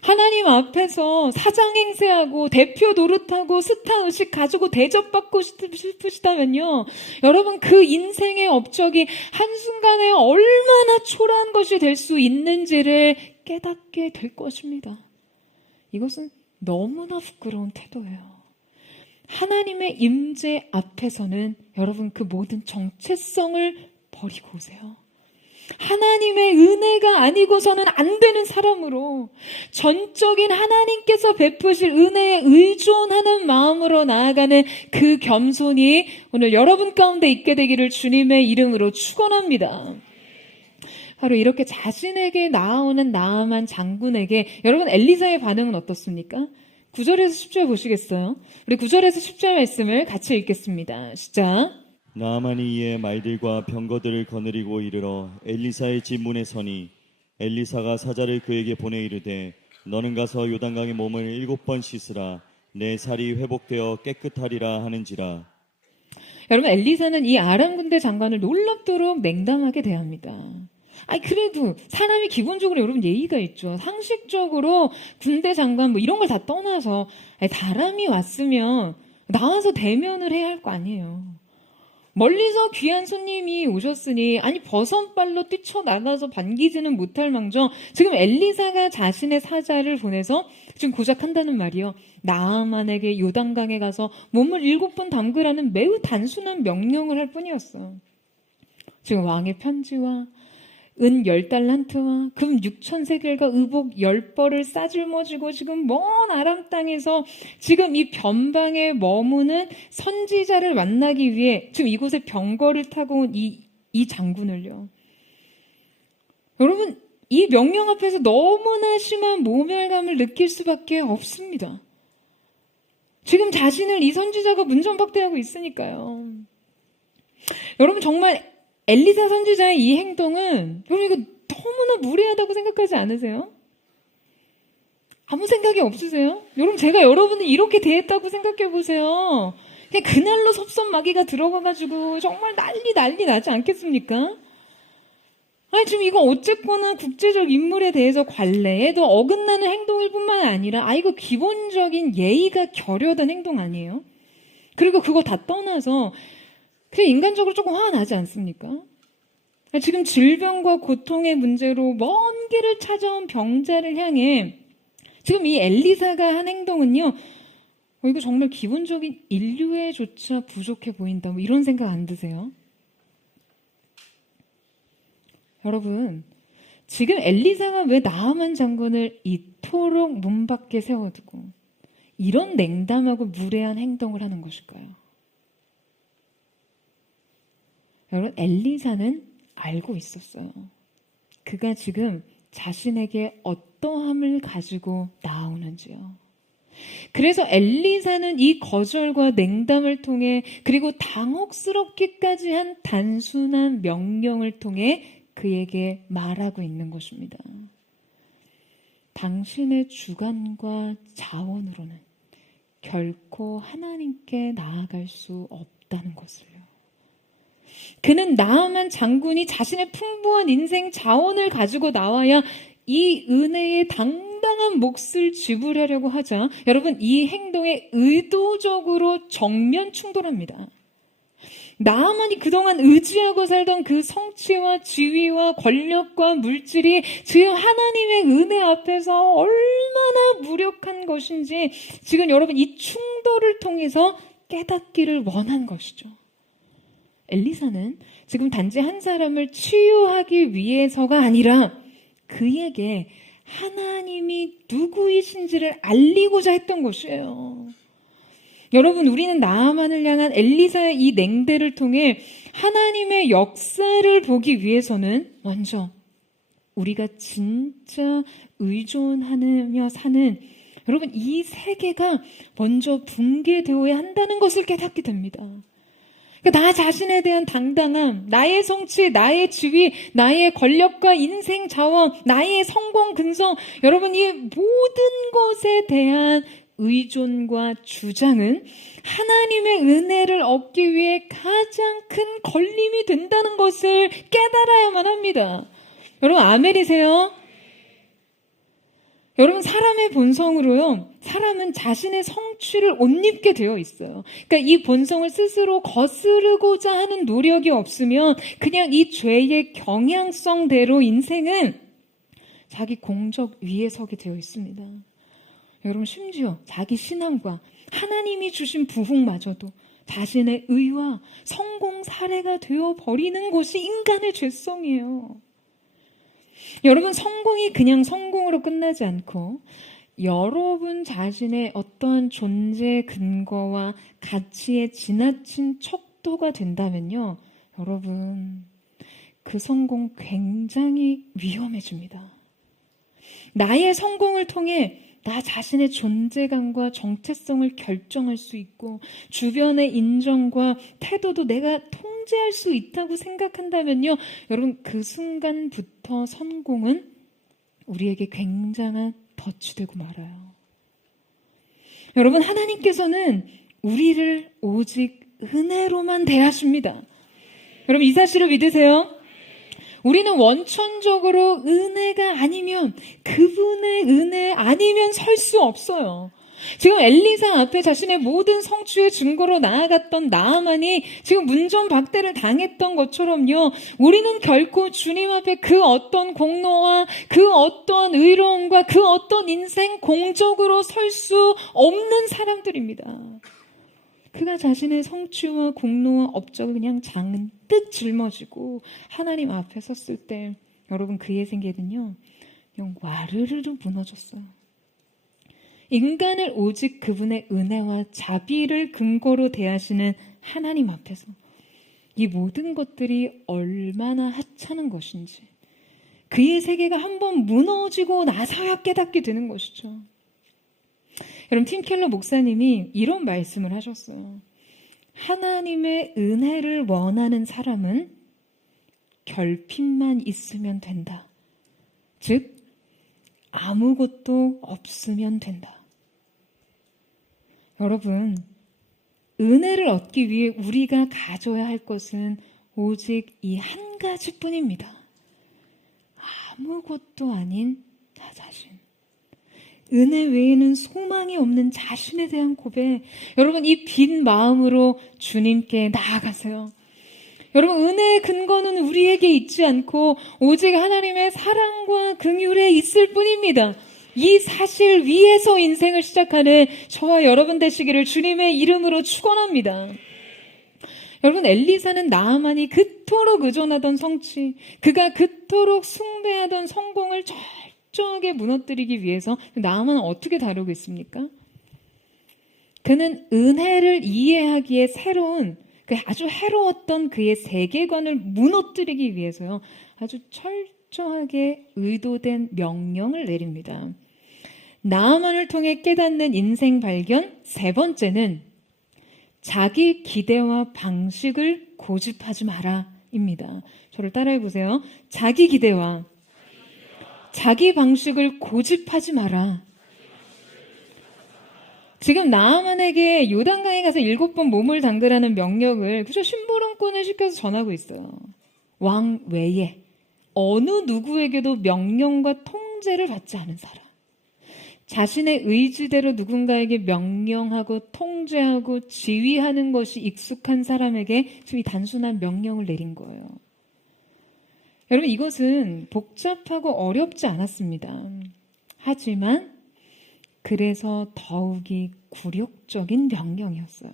하나님 앞에서 사장행세하고 대표 노릇하고 스타의식 가지고 대접받고 싶으시다면요, 여러분 그 인생의 업적이 한순간에 얼마나 초라한 것이 될 수 있는지를 깨닫게 될 것입니다. 이것은 너무나 부끄러운 태도예요. 하나님의 임재 앞에서는 여러분 그 모든 정체성을 버리고 오세요. 하나님의 은혜가 아니고서는 안 되는 사람으로 전적인 하나님께서 베푸실 은혜에 의존하는 마음으로 나아가는 그 겸손이 오늘 여러분 가운데 있게 되기를 주님의 이름으로 축원합니다. 바로 이렇게 자신에게 나아오는 나아만 장군에게 여러분 엘리사의 반응은 어떻습니까? 9절에서 10절 보시겠어요? 우리 9절에서 10절 말씀을 같이 읽겠습니다. 시작. 나아만이 이에 말들과 병거들을 거느리고 이르러 엘리사의 집 문에 서니 엘리사가 사자를 그에게 보내 이르되 너는 가서 요단강에 몸을 7번 씻으라 내 살이 회복되어 깨끗하리라 하는지라. 여러분, 엘리사는 이 아람 군대 장관을 놀랍도록 냉담하게 대합니다. 아니 그래도 사람이 기본적으로 여러분 예의가 있죠. 상식적으로 군대 장관 뭐 이런 걸 다 떠나서 사람이 왔으면 나와서 대면을 해야 할 거 아니에요. 멀리서 귀한 손님이 오셨으니 아니 버선발로 뛰쳐나가서 반기지는 못할 망정 지금 엘리사가 자신의 사자를 보내서 지금 고작 한다는 말이요. 나아만에게 요단강에 가서 몸을 7번 담그라는 매우 단순한 명령을 할 뿐이었어. 지금 왕의 편지와 은 10달란트와 금 6,000세겔과 의복 10벌을 싸질머지고 지금 먼 아람 땅에서 지금 이 변방에 머무는 선지자를 만나기 위해 지금 이곳에 병거를 타고 온 이 장군을요. 여러분, 이 명령 앞에서 너무나 심한 모멸감을 느낄 수밖에 없습니다. 지금 자신을 이 선지자가 문전박대하고 있으니까요. 여러분 정말 엘리사 선지자의 이 행동은 여러분 이거 너무나 무례하다고 생각하지 않으세요? 아무 생각이 없으세요? 여러분 제가 여러분을 이렇게 대했다고 생각해 보세요. 그냥 그날로 섭섭마귀가 들어가가지고 정말 난리 나지 않겠습니까? 아니 지금 이거 어쨌거나 국제적 인물에 대해서 관례에도 어긋나는 행동일 뿐만 아니라 이거 기본적인 예의가 결여된 행동 아니에요? 그리고 그거 다 떠나서 그냥 인간적으로 조금 화가 나지 않습니까? 지금 질병과 고통의 문제로 먼 길을 찾아온 병자를 향해 지금 이 엘리사가 한 행동은요, 이거 정말 기본적인 인류애조차 부족해 보인다. 뭐 이런 생각 안 드세요? 여러분, 지금 엘리사가 왜 나아만 장군을 이토록 문 밖에 세워두고 이런 냉담하고 무례한 행동을 하는 것일까요? 여러분, 엘리사는 알고 있었어요. 그가 지금 자신에게 어떠함을 가지고 나오는지요. 그래서 엘리사는 이 거절과 냉담을 통해 그리고 당혹스럽기까지 한 단순한 명령을 통해 그에게 말하고 있는 것입니다. 당신의 주관과 자원으로는 결코 하나님께 나아갈 수 없다는 것을요. 그는 나아만 장군이 자신의 풍부한 인생 자원을 가지고 나와야 이 은혜에 당당한 몫을 지불하려고 하자 여러분 이 행동에 의도적으로 정면 충돌합니다. 나아만이 그동안 의지하고 살던 그 성취와 지위와 권력과 물질이 지금 하나님의 은혜 앞에서 얼마나 무력한 것인지 지금 여러분 이 충돌을 통해서 깨닫기를 원한 것이죠. 엘리사는 지금 단지 한 사람을 치유하기 위해서가 아니라 그에게 하나님이 누구이신지를 알리고자 했던 것이에요. 여러분, 우리는 나아만을 향한 엘리사의 이 냉대를 통해 하나님의 역사를 보기 위해서는 먼저 우리가 진짜 의존하며 사는 여러분 이 세계가 먼저 붕괴되어야 한다는 것을 깨닫게 됩니다. 그러니까 나 자신에 대한 당당함, 나의 성취, 나의 지위, 나의 권력과 인생 자원, 나의 성공 근성, 여러분 이 모든 것에 대한 의존과 주장은 하나님의 은혜를 얻기 위해 가장 큰 걸림이 된다는 것을 깨달아야만 합니다. 여러분 아멘이세요? 여러분 사람의 본성으로요. 사람은 자신의 성취를 옷 입게 되어 있어요. 그러니까 이 본성을 스스로 거스르고자 하는 노력이 없으면 그냥 이 죄의 경향성대로 인생은 자기 공적 위에 서게 되어 있습니다. 여러분 심지어 자기 신앙과 하나님이 주신 부흥마저도 자신의 의와 성공 사례가 되어버리는 것이 인간의 죄성이에요. 여러분 성공이 그냥 성공으로 끝나지 않고 여러분 자신의 어떠한 존재 근거와 가치에 지나친 척도가 된다면요. 여러분 그 성공 굉장히 위험해집니다. 나의 성공을 통해 나 자신의 존재감과 정체성을 결정할 수 있고 주변의 인정과 태도도 내가 통제할 수 있다고 생각한다면요. 여러분 그 순간부터 성공은 우리에게 굉장한 덫이 되고 말아요. 여러분 하나님께서는 우리를 오직 은혜로만 대하십니다. 여러분 이 사실을 믿으세요? 우리는 원천적으로 은혜가 아니면 그분의 은혜 아니면 설 수 없어요. 지금 엘리사 앞에 자신의 모든 성취의 증거로 나아갔던 나아만이 지금 문전박대를 당했던 것처럼요. 우리는 결코 주님 앞에 그 어떤 공로와 그 어떤 의로움과 그 어떤 인생 공적으로 설 수 없는 사람들입니다. 그가 자신의 성취와 공로와 업적을 그냥 잔뜩 짊어지고 하나님 앞에 섰을 때 여러분 그의 생애는요. 그냥 와르르르 무너졌어요. 인간을 오직 그분의 은혜와 자비를 근거로 대하시는 하나님 앞에서 이 모든 것들이 얼마나 하찮은 것인지 그의 세계가 한번 무너지고 나서야 깨닫게 되는 것이죠. 여러분 팀 켈러 목사님이 이런 말씀을 하셨어요. 하나님의 은혜를 원하는 사람은 결핍만 있으면 된다. 즉 아무것도 없으면 된다. 여러분 은혜를 얻기 위해 우리가 가져야 할 것은 오직 이 한 가지뿐입니다. 아무것도 아닌 나 자신. 은혜 외에는 소망이 없는 자신에 대한 고백. 여러분 이 빈 마음으로 주님께 나아가세요. 여러분 은혜의 근거는 우리에게 있지 않고 오직 하나님의 사랑과 긍휼에 있을 뿐입니다. 이 사실 위에서 인생을 시작하는 저와 여러분 되시기를 주님의 이름으로 축원합니다. 여러분 엘리사는 나아만이 그토록 의존하던 성취, 그가 그토록 숭배하던 성공을 철저하게 무너뜨리기 위해서 나아만은 어떻게 다루고 있습니까? 그는 은혜를 이해하기에 새로운 아주 해로웠던 그의 세계관을 무너뜨리기 위해서요. 아주 철저하게 의도된 명령을 내립니다. 나아만을 통해 깨닫는 인생 발견 세 번째는 자기 기대와 방식을 고집하지 마라입니다. 저를 따라해 보세요. 자기 기대와 자기 방식을 고집하지 마라. 지금 나아만에게 요단강에 가서 7번 몸을 담그라는 명령을 그저 심부름꾼을 시켜서 전하고 있어요. 왕 외에 어느 누구에게도 명령과 통제를 받지 않은 사람. 자신의 의지대로 누군가에게 명령하고 통제하고 지휘하는 것이 익숙한 사람에게 지금 이 단순한 명령을 내린 거예요. 여러분 이것은 복잡하고 어렵지 않았습니다. 하지만 그래서 더욱이 굴욕적인 명령이었어요.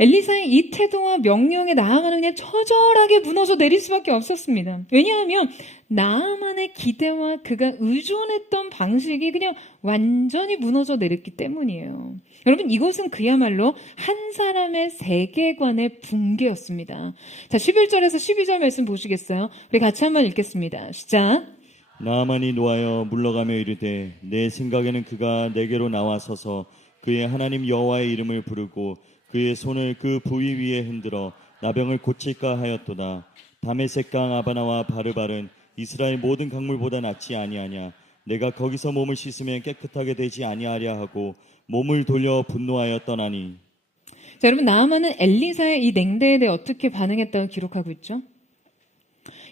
엘리사의 이 태도와 명령에 나아가는 그냥 처절하게 무너져 내릴 수밖에 없었습니다. 왜냐하면 나아만의 기대와 그가 의존했던 방식이 그냥 완전히 무너져 내렸기 때문이에요. 여러분, 이것은 그야말로 한 사람의 세계관의 붕괴였습니다. 자, 11절에서 12절 말씀 보시겠어요? 우리 같이 한번 읽겠습니다. 시작. 나아만이 노하여 물러가며 이르되 내 생각에는 그가 내게로 나와서서 그의 하나님 여호와의 이름을 부르고 그의 손을 그 부위 위에 흔들어 나병을 고칠까 하였도다. 다메섹 강 아바나와 바르발은 이스라엘 모든 강물보다 낫지 아니하냐. 내가 거기서 몸을 씻으면 깨끗하게 되지 아니하랴 하고 몸을 돌려 분노하여 떠나니. 자, 여러분, 나아만은 엘리사의 이 냉대에 대해 어떻게 반응했다고 기록하고 있죠?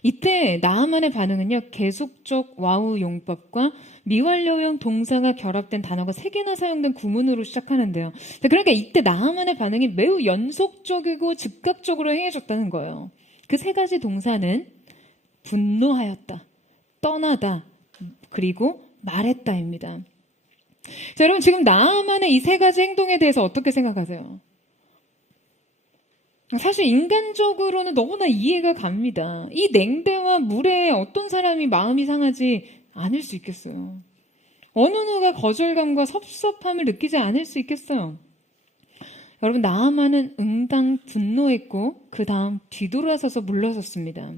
이때 나아만의 반응은요, 계속적 와우 용법과 미완료형 동사가 결합된 단어가 3개나 사용된 구문으로 시작하는데요. 그러니까 이때 나아만의 반응이 매우 연속적이고 즉각적으로 행해졌다는 거예요. 그 3가지 동사는 분노하였다, 떠나다, 그리고 말했다입니다. 자, 여러분, 지금 나아만의 이 3가지 행동에 대해서 어떻게 생각하세요? 사실 인간적으로는 너무나 이해가 갑니다. 이 냉대와 물에 어떤 사람이 마음이 상하지 않을 수 있겠어요? 어느 누가 거절감과 섭섭함을 느끼지 않을 수 있겠어요? 여러분, 나아만은 응당 분노했고 그 다음 뒤돌아서서 물러섰습니다.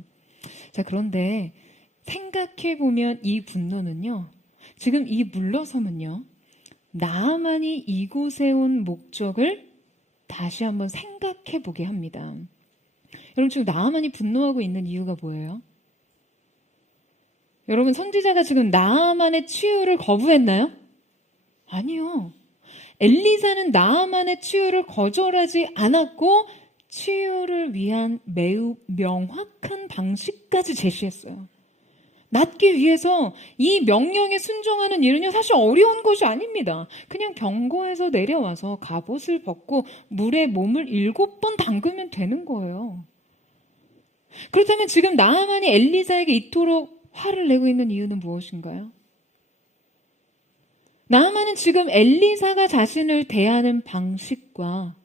자, 그런데 생각해보면 이 분노는요, 지금 이 물러섬은요, 나아만이 이곳에 온 목적을 다시 한번 생각해 보게 합니다. 여러분, 지금 나아만이 분노하고 있는 이유가 뭐예요? 여러분, 선지자가 지금 나아만의 치유를 거부했나요? 아니요. 엘리사는 나아만의 치유를 거절하지 않았고 치유를 위한 매우 명확한 방식까지 제시했어요. 낫기 위해서 이 명령에 순종하는 일은요, 사실 어려운 것이 아닙니다. 그냥 병거에서 내려와서 갑옷을 벗고 물에 몸을 7번 담그면 되는 거예요. 그렇다면 지금 나아만이 엘리사에게 이토록 화를 내고 있는 이유는 무엇인가요? 나아만은 지금 엘리사가 자신을 대하는 방식과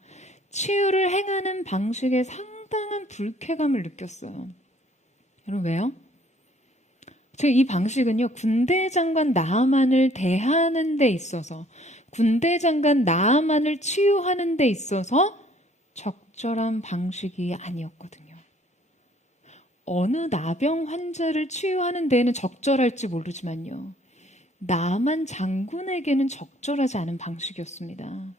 치유를 행하는 방식에 상당한 불쾌감을 느꼈어요. 여러분, 왜요? 이 방식은요, 군대 장관 나아만을 대하는 데 있어서, 군대 장관 나아만을 치유하는 데 있어서 적절한 방식이 아니었거든요. 어느 나병 환자를 치유하는 데에는 적절할지 모르지만요, 나아만 장군에게는 적절하지 않은 방식이었습니다.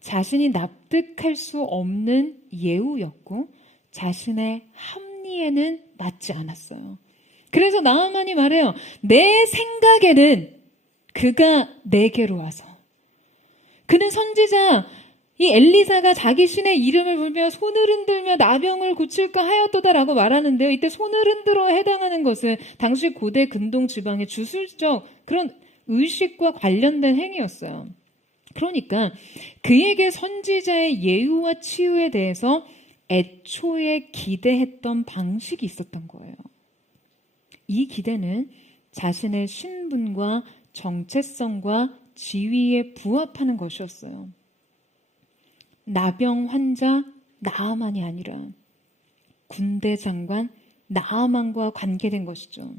자신이 납득할 수 없는 예우였고 자신의 합리에는 맞지 않았어요. 그래서 나아만이 말해요. 내 생각에는 그가 내게로 와서. 그는 선지자, 이 엘리사가 자기 신의 이름을 불며 손을 흔들며 나병을 고칠까 하였도다라고 말하는데요. 이때 손을 흔들어 해당하는 것은 당시 고대 근동 지방의 주술적 그런 의식과 관련된 행위였어요. 그러니까 그에게 선지자의 예우와 치유에 대해서 애초에 기대했던 방식이 있었던 거예요. 이 기대는 자신의 신분과 정체성과 지위에 부합하는 것이었어요. 나병 환자 나아만이 아니라 군대 장관 나아만과 관계된 것이죠.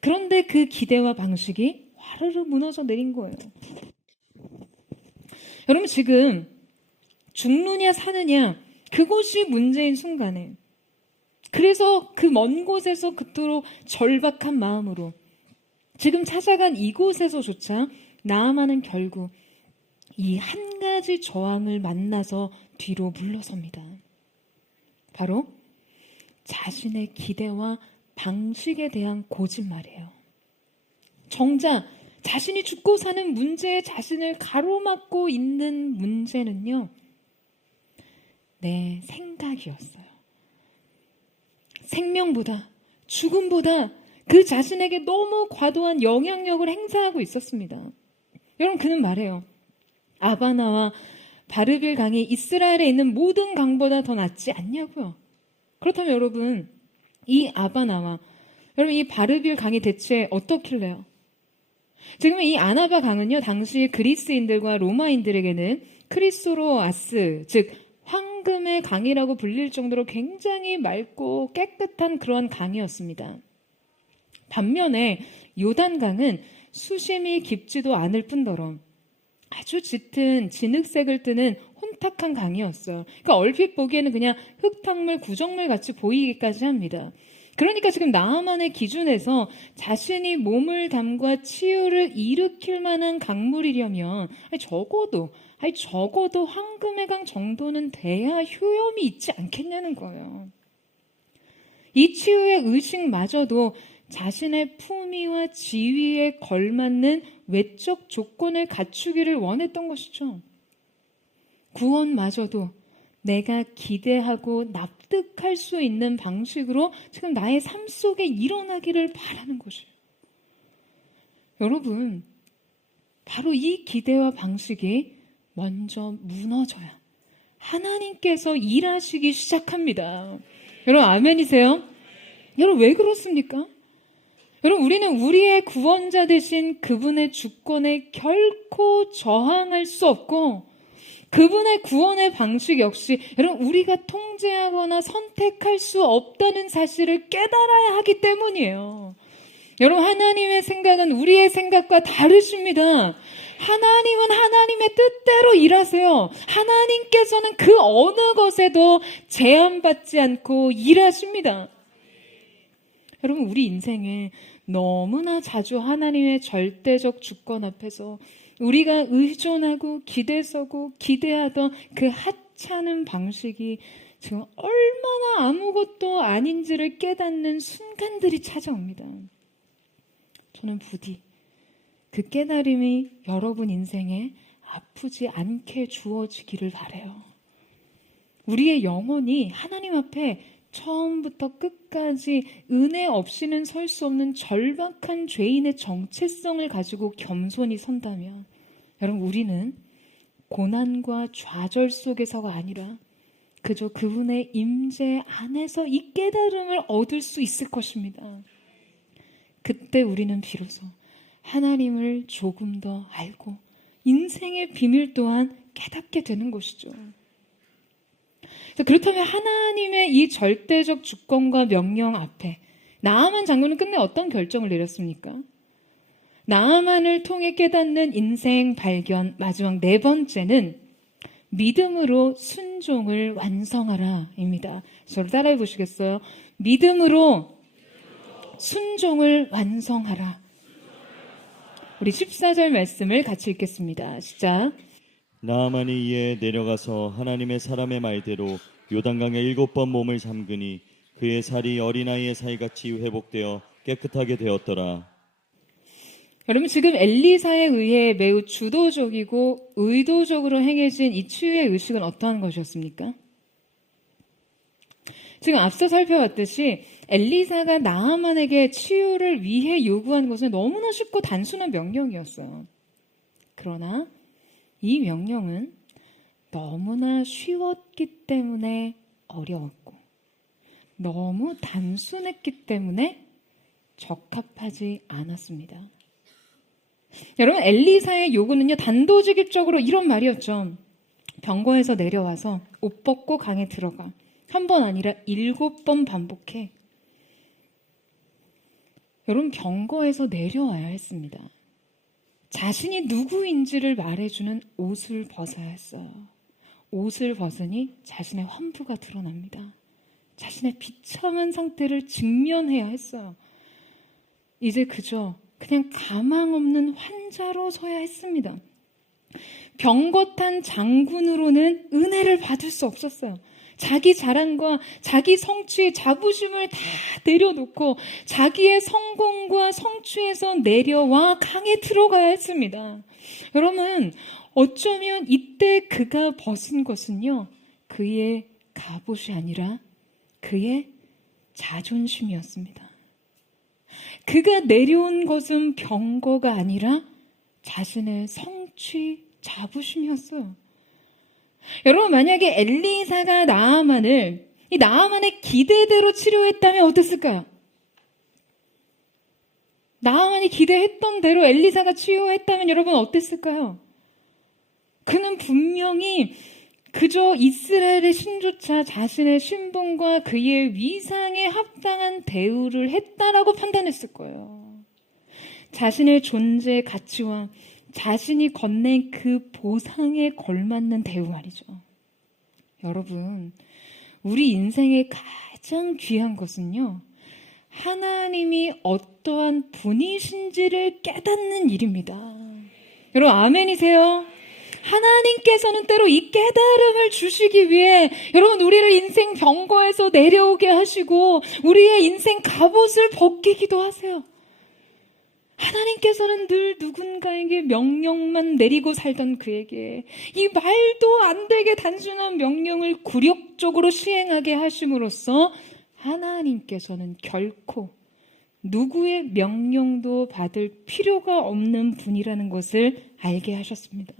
그런데 그 기대와 방식이 화르르 무너져 내린 거예요. 여러분, 지금 죽느냐 사느냐 그것이 문제인 순간에, 그래서 그 먼 곳에서 그토록 절박한 마음으로 지금 찾아간 이곳에서조차 나아만은 결국 이 한 가지 저항을 만나서 뒤로 물러섭니다. 바로 자신의 기대와 방식에 대한 거짓말이에요. 정작 자신이 죽고 사는 문제에 자신을 가로막고 있는 문제는요, 내 생각이었어요. 생명보다 죽음보다 그 자신에게 너무 과도한 영향력을 행사하고 있었습니다. 여러분, 그는 말해요. 아바나와 바르빌 강이 이스라엘에 있는 모든 강보다 더 낫지 않냐고요. 그렇다면 여러분, 이 아바나와 여러분 이 바르빌 강이 대체 어떻길래요? 지금 이 아나바 강은요, 당시 그리스인들과 로마인들에게는 크리소로아스, 즉 황금의 강이라고 불릴 정도로 굉장히 맑고 깨끗한 그런 강이었습니다. 반면에 요단강은 수심이 깊지도 않을 뿐더러 아주 짙은 진흙색을 띠는 혼탁한 강이었어요. 그러니까 얼핏 보기에는 그냥 흙탕물, 구정물 같이 보이기까지 합니다. 그러니까 지금 나아만의 기준에서 자신이 몸을 담가 치유를 일으킬 만한 강물이려면 적어도 황금의 강 정도는 돼야 효염이 있지 않겠냐는 거예요. 이 치유의 의식마저도 자신의 품위와 지위에 걸맞는 외적 조건을 갖추기를 원했던 것이죠. 구원마저도 내가 기대하고 납득할 수 있는 방식으로 지금 나의 삶 속에 일어나기를 바라는 것이에요. 여러분, 바로 이 기대와 방식이 먼저 무너져야 하나님께서 일하시기 시작합니다. 여러분, 아멘이세요? 여러분, 왜 그렇습니까? 여러분, 우리는 우리의 구원자 되신 그분의 주권에 결코 저항할 수 없고 그분의 구원의 방식 역시 여러분 우리가 통제하거나 선택할 수 없다는 사실을 깨달아야 하기 때문이에요. 여러분, 하나님의 생각은 우리의 생각과 다르십니다. 하나님은 하나님의 뜻대로 일하세요. 하나님께서는 그 어느 것에도 제한받지 않고 일하십니다. 여러분, 우리 인생에 너무나 자주 하나님의 절대적 주권 앞에서 우리가 의존하고 기대서고 기대하던 그 하찮은 방식이 지금 얼마나 아무것도 아닌지를 깨닫는 순간들이 찾아옵니다. 저는 부디 그 깨달음이 여러분 인생에 아프지 않게 주어지기를 바라요. 우리의 영혼이 하나님 앞에 처음부터 끝까지 은혜 없이는 설 수 없는 절박한 죄인의 정체성을 가지고 겸손히 선다면 여러분, 우리는 고난과 좌절 속에서가 아니라 그저 그분의 임재 안에서 이 깨달음을 얻을 수 있을 것입니다. 그때 우리는 비로소 하나님을 조금 더 알고 인생의 비밀 또한 깨닫게 되는 것이죠. 그렇다면 하나님의 이 절대적 주권과 명령 앞에 나아만 장군은 끝내 어떤 결정을 내렸습니까? 나아만을 통해 깨닫는 인생 발견 마지막 네 번째는 믿음으로 순종을 완성하라입니다. 저를 따라해 보시겠어요? 믿음으로 순종을 완성하라. 우리 14절 말씀을 같이 읽겠습니다. 시작. 나아만이 이에 내려가서 하나님의 사람의 말대로 요단강에 7번 몸을 잠그니 그의 살이 어린아이의 살같이 회복되어 깨끗하게 되었더라. 여러분, 지금 엘리사에 의해 매우 주도적이고 의도적으로 행해진 이 치유의 의식은 어떠한 것이었습니까? 지금 앞서 살펴봤듯이 엘리사가 나아만에게 치유를 위해 요구한 것은 너무나 쉽고 단순한 명령이었어요. 그러나 이 명령은 너무나 쉬웠기 때문에 어려웠고 너무 단순했기 때문에 적합하지 않았습니다. 여러분, 엘리사의 요구는요, 단도직입적으로 이런 말이었죠. 병거에서 내려와서 옷 벗고 강에 들어가. 한 번 아니라 7번 반복해. 여러분, 병거에서 내려와야 했습니다. 자신이 누구인지를 말해주는 옷을 벗어야 했어요. 옷을 벗으니 자신의 환부가 드러납니다. 자신의 비참한 상태를 직면해야 했어요. 이제 그저 그냥 가망 없는 환자로 서야 했습니다. 병거 탄 장군으로는 은혜를 받을 수 없었어요. 자기 자랑과 자기 성취의 자부심을 다 내려놓고 자기의 성공과 성취에서 내려와 강에 들어가야 했습니다. 여러분, 어쩌면 이때 그가 벗은 것은요, 그의 갑옷이 아니라 그의 자존심이었습니다. 그가 내려온 것은 병거가 아니라 자신의 성취, 자부심이었어요. 여러분, 만약에 엘리사가 나아만을 이 나아만의 기대대로 치료했다면 어땠을까요? 나아만이 기대했던 대로 엘리사가 치유했다면 여러분 어땠을까요? 그는 분명히 그저 이스라엘의 신조차 자신의 신분과 그의 위상에 합당한 대우를 했다라고 판단했을 거예요. 자신의 존재의 가치와 자신이 건넨 그 보상에 걸맞는 대우 말이죠. 여러분, 우리 인생의 가장 귀한 것은요, 하나님이 어떠한 분이신지를 깨닫는 일입니다. 여러분, 아멘이세요? 하나님께서는 때로 이 깨달음을 주시기 위해 여러분 우리를 인생 병거에서 내려오게 하시고 우리의 인생 갑옷을 벗기기도 하세요. 하나님께서는 늘 누군가에게 명령만 내리고 살던 그에게 이 말도 안 되게 단순한 명령을 굴욕적으로 시행하게 하심으로써 하나님께서는 결코 누구의 명령도 받을 필요가 없는 분이라는 것을 알게 하셨습니다.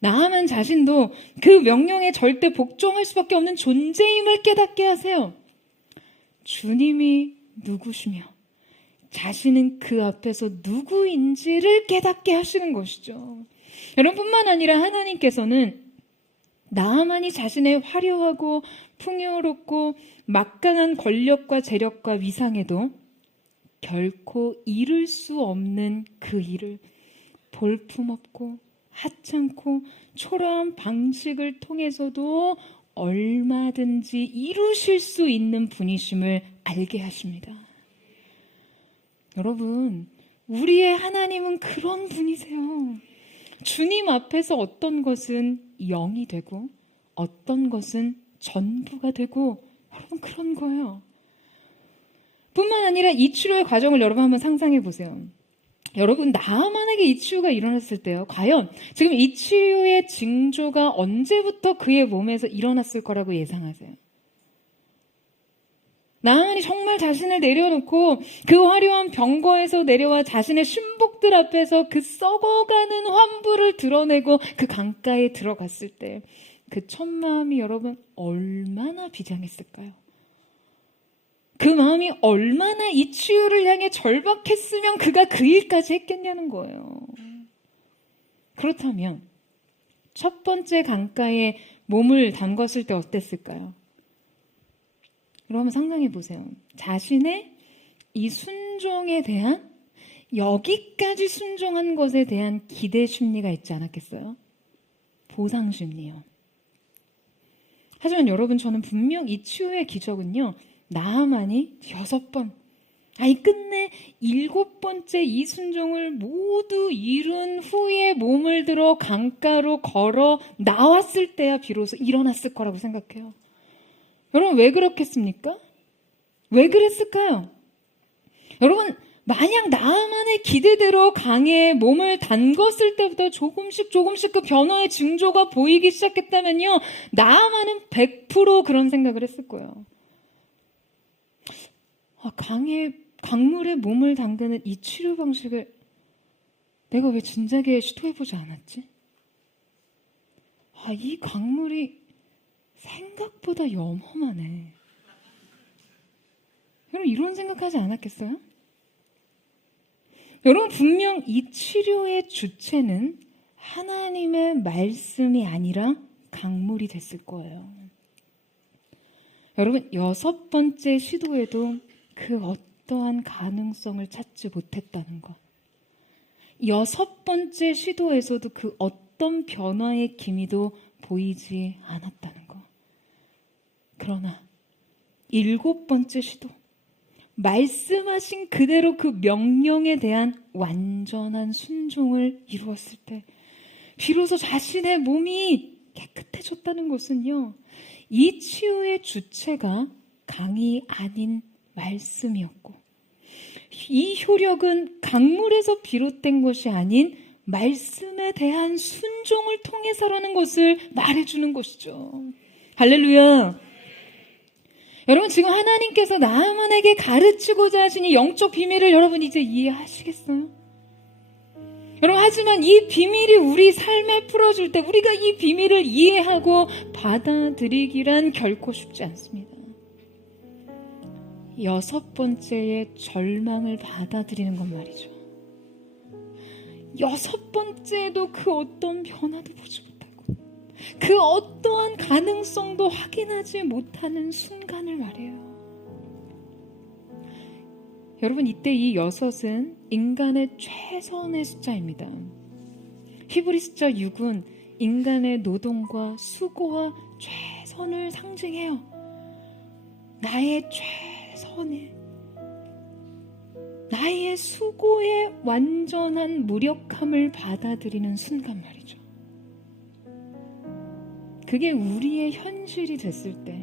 나아만 자신도 그 명령에 절대 복종할 수밖에 없는 존재임을 깨닫게 하세요. 주님이 누구시며 자신은 그 앞에서 누구인지를 깨닫게 하시는 것이죠. 여러분뿐만 아니라 하나님께서는 나아만이 자신의 화려하고 풍요롭고 막강한 권력과 재력과 위상에도 결코 이룰 수 없는 그 일을 볼품없고 하찮고 초라한 방식을 통해서도 얼마든지 이루실 수 있는 분이심을 알게 하십니다. 여러분, 우리의 하나님은 그런 분이세요. 주님 앞에서 어떤 것은 0이 되고 어떤 것은 전부가 되고 여러분 그런 거예요. 뿐만 아니라 이 치료의 과정을 여러분 한번 상상해 보세요. 여러분, 나아만에게 이 치유가 일어났을 때요, 과연 지금 이 치유의 징조가 언제부터 그의 몸에서 일어났을 거라고 예상하세요? 나아만이 정말 자신을 내려놓고 그 화려한 병거에서 내려와 자신의 신복들 앞에서 그 썩어가는 환부를 드러내고 그 강가에 들어갔을 때 그 첫 마음이 여러분 얼마나 비장했을까요? 그 마음이 얼마나 이 치유를 향해 절박했으면 그가 그 일까지 했겠냐는 거예요. 그렇다면 첫 번째 강가에 몸을 담궜을 때 어땠을까요? 여러분 상상해 보세요. 자신의 이 순종에 대한, 여기까지 순종한 것에 대한 기대 심리가 있지 않았겠어요? 보상 심리요. 하지만 여러분, 저는 분명 이 치유의 기적은요, 나아만이 6번, 끝내 7번째 이 순종을 모두 이룬 후에 몸을 들어 강가로 걸어 나왔을 때야 비로소 일어났을 거라고 생각해요. 여러분, 왜 그렇겠습니까? 왜 그랬을까요? 여러분, 만약 나아만의 기대대로 강에 몸을 담궜을 때부터 조금씩 그 변화의 징조가 보이기 시작했다면요, 나아만은 100% 그런 생각을 했을 거예요. 강물에 몸을 담그는 이 치료 방식을 내가 왜 진작에 시도해보지 않았지? 이 강물이 생각보다 염험하네. 여러분, 이런 생각하지 않았겠어요? 여러분, 분명 이 치료의 주체는 하나님의 말씀이 아니라 강물이 됐을 거예요. 여러분, 6번째 시도에도 그 어떠한 가능성을 찾지 못했다는 것. 6번째 시도에서도 그 어떤 변화의 기미도 보이지 않았다는 것. 그러나 7번째 시도, 말씀하신 그대로 그 명령에 대한 완전한 순종을 이루었을 때 비로소 자신의 몸이 깨끗해졌다는 것은요, 이 치유의 주체가 강이 아닌 말씀이었고, 이 효력은 강물에서 비롯된 것이 아닌 말씀에 대한 순종을 통해서라는 것을 말해주는 것이죠. 할렐루야. 여러분, 지금 하나님께서 나아만에게 가르치고자 하신 이 영적 비밀을 여러분 이제 이해하시겠어요? 여러분, 하지만 이 비밀이 우리 삶에 풀어질 때 우리가 이 비밀을 이해하고 받아들이기란 결코 쉽지 않습니다. 6번째의 절망을 받아들이는 것 말이죠. 6번째에도 그 어떤 변화도 보지 못하고 그 어떠한 가능성도 확인하지 못하는 순간을 말해요. 여러분, 이때 이 6은 인간의 최선의 숫자입니다. 히브리 숫자 6은 인간의 노동과 수고와 최선을 상징해요. 나의 최선의, 나의 수고의 완전한 무력함을 받아들이는 순간 말이죠. 그게 우리의 현실이 됐을 때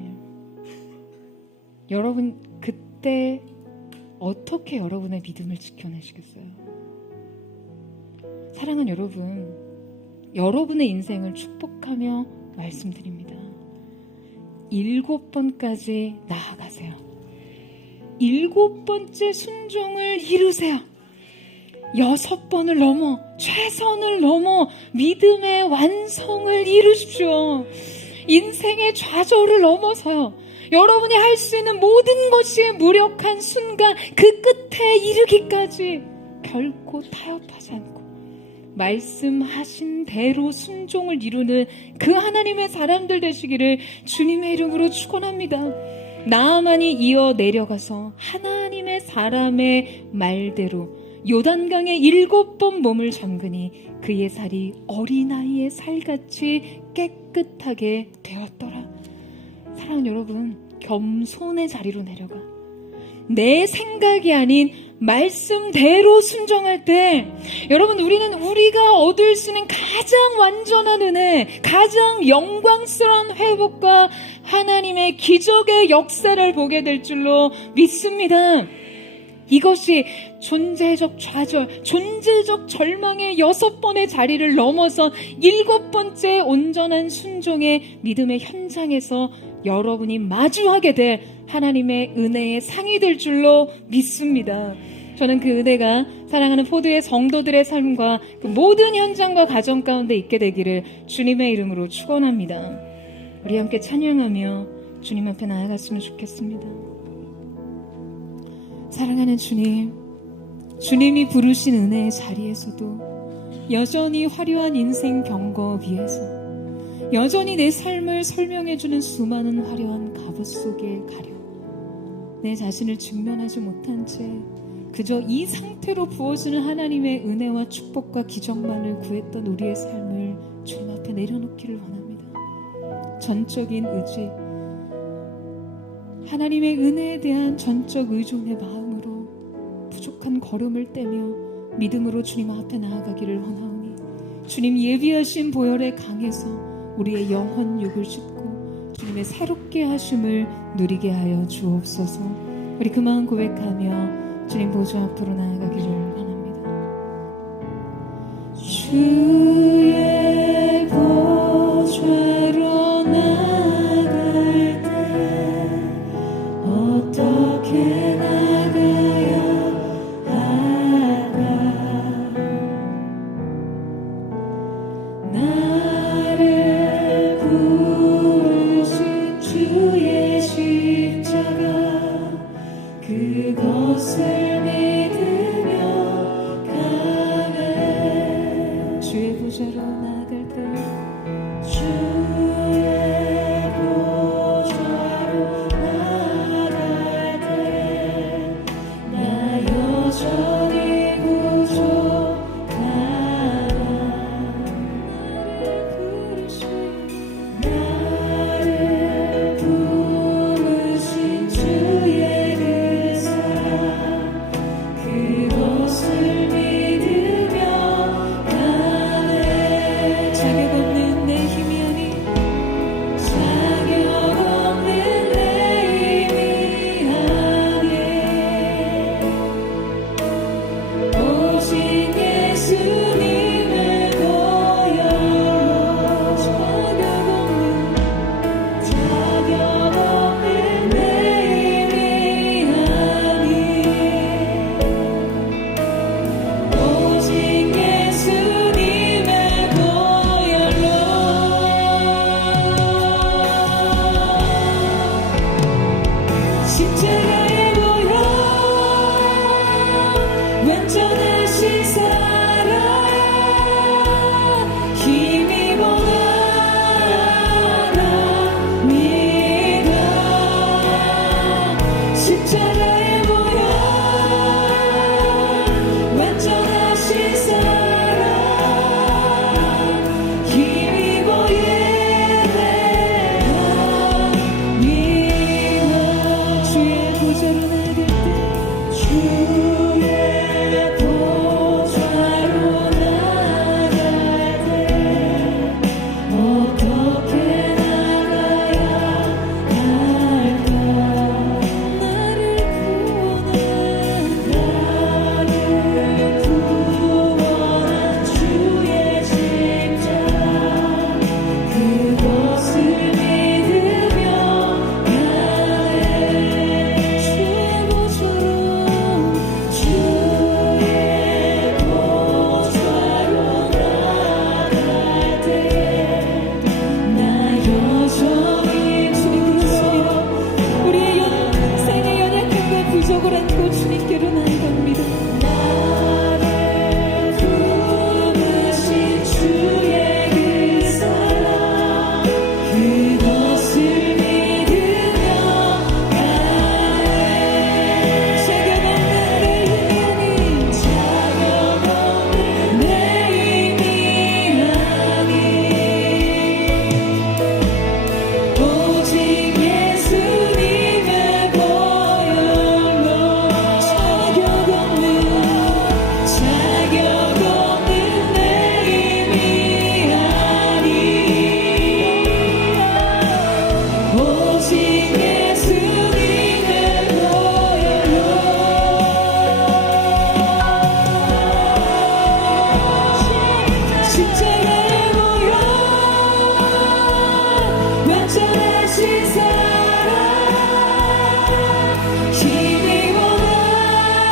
여러분 그때 어떻게 여러분의 믿음을 지켜내시겠어요? 사랑하는 여러분, 여러분의 인생을 축복하며 말씀드립니다. 7번까지 나아가세요. 7번째 순종을 이루세요. 6번을 넘어, 최선을 넘어 믿음의 완성을 이루십시오. 인생의 좌절을 넘어서요. 여러분이 할 수 있는 모든 것이 무력한 순간 그 끝에 이르기까지 결코 타협하지 않고 말씀하신 대로 순종을 이루는 그 하나님의 사람들 되시기를 주님의 이름으로 축원합니다. 나아만이 이어 내려가서 하나님의 사람의 말대로 요단강에 7번 몸을 잠그니 그의 살이 어린아이의 살같이 깨끗하게 되었더라. 사랑하는 여러분, 겸손의 자리로 내려가 내 생각이 아닌 말씀대로 순종할 때 여러분, 우리가 얻을 수 있는 가장 완전한 은혜, 가장 영광스러운 회복과 하나님의 기적의 역사를 보게 될 줄로 믿습니다. 이것이 존재적 좌절, 존재적 절망의 6번의 자리를 넘어서 7번째 온전한 순종의 믿음의 현장에서 여러분이 마주하게 될 하나님의 은혜의 상이 될 줄로 믿습니다. 저는 그 은혜가 사랑하는 포도의 성도들의 삶과 그 모든 현장과 가정 가운데 있게 되기를 주님의 이름으로 축원합니다. 우리 함께 찬양하며 주님 앞에 나아갔으면 좋겠습니다. 사랑하는 주님, 주님이 부르신 은혜의 자리에서도 여전히 화려한 인생 경거 위에서 여전히 내 삶을 설명해주는 수많은 화려한 갑옷 속에 가려 내 자신을 직면하지 못한 채 그저 이 상태로 부어지는 하나님의 은혜와 축복과 기적만을 구했던 우리의 삶을 주님 앞에 내려놓기를 원합니다. 전적인 의지, 하나님의 은혜에 대한 전적 의존의 마음으로 부족한 걸음을 떼며 믿음으로 주님 앞에 나아가기를 원하오니 주님 예비하신 보혈의 강에서 우리의 영혼 육을 씻고 주님의 새롭게 하심을 누리게 하여 주옵소서. 우리 그 마음 고백하며 주님 보좌 앞으로 나아가기를 원합니다. 주의 보좌로 나아갈 때 어떻게 나가야 할까? 나를 부르신 주의 십자가 그것을 믿으며 가네. 주의 보좌로 완전하신 사랑 힘입어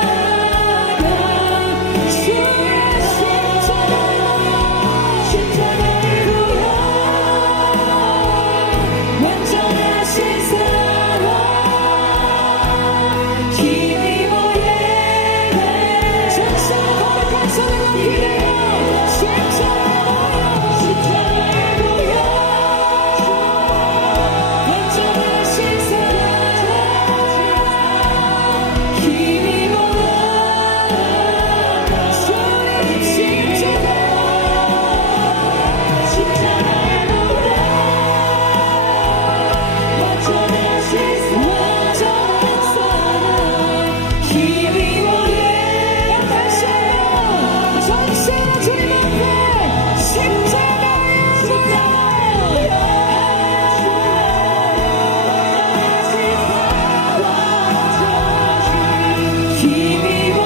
나아가 주의 십자가의 보혈 완전하신 사랑 힘입어 예배 전사 고백한 손을 높이네요 십자가의 보혈 완전하신 사랑 힘입어 나아가 주의 십자가의 보혈 완전하신 사랑 힘입어 예배 다시 전체와 주님 앞에 십자가의 보혈 힘입어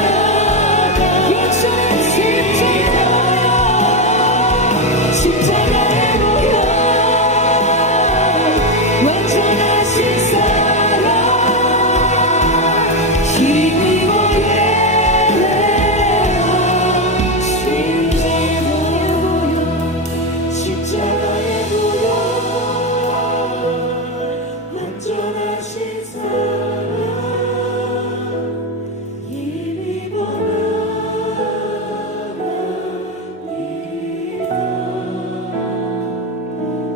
나아가 예수님 십자가의 보혈 완전하신 사랑 힘입어 예배하 십자가의 보혈 완전하신 사랑 힘입어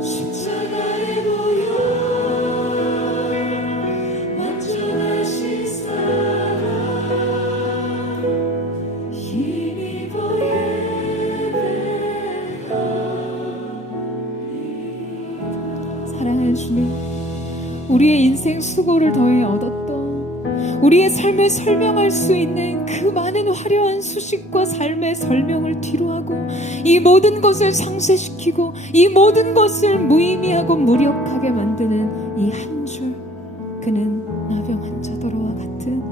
십자가의 보혈 완전하신 사랑 힘입어 사랑하는 주님, 우리의 인생 수고를 더해 얻었던 우리의 삶을 설명할 수 있는 그 많은 화려한 수식과 삶의 설명을 뒤로하고 이 모든 것을 상쇄시키고 이 모든 것을 무의미하고 무력하게 만드는 이 한 줄, 그는 나병 환자더러와 같은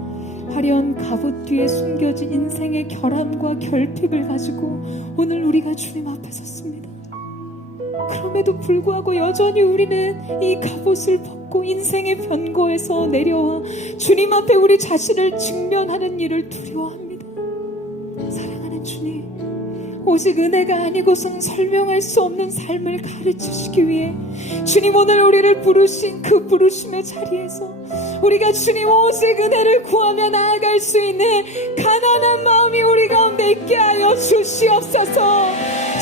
화려한 갑옷 뒤에 숨겨진 인생의 결함과 결핍을 가지고 오늘 우리가 주님 앞에 섰습니다. 그럼에도 불구하고 여전히 우리는 이 갑옷을 벗고 인생의 변고에서 내려와 주님 앞에 우리 자신을 직면하는 일을 두려워합니다. 사랑하는 주님, 오직 은혜가 아니고선 설명할 수 없는 삶을 가르치시기 위해 주님 오늘 우리를 부르신 그 부르심의 자리에서 우리가 주님 오직 은혜를 구하며 나아갈 수 있는 가난한 마음이 우리 가운데 있게 하여 주시옵소서.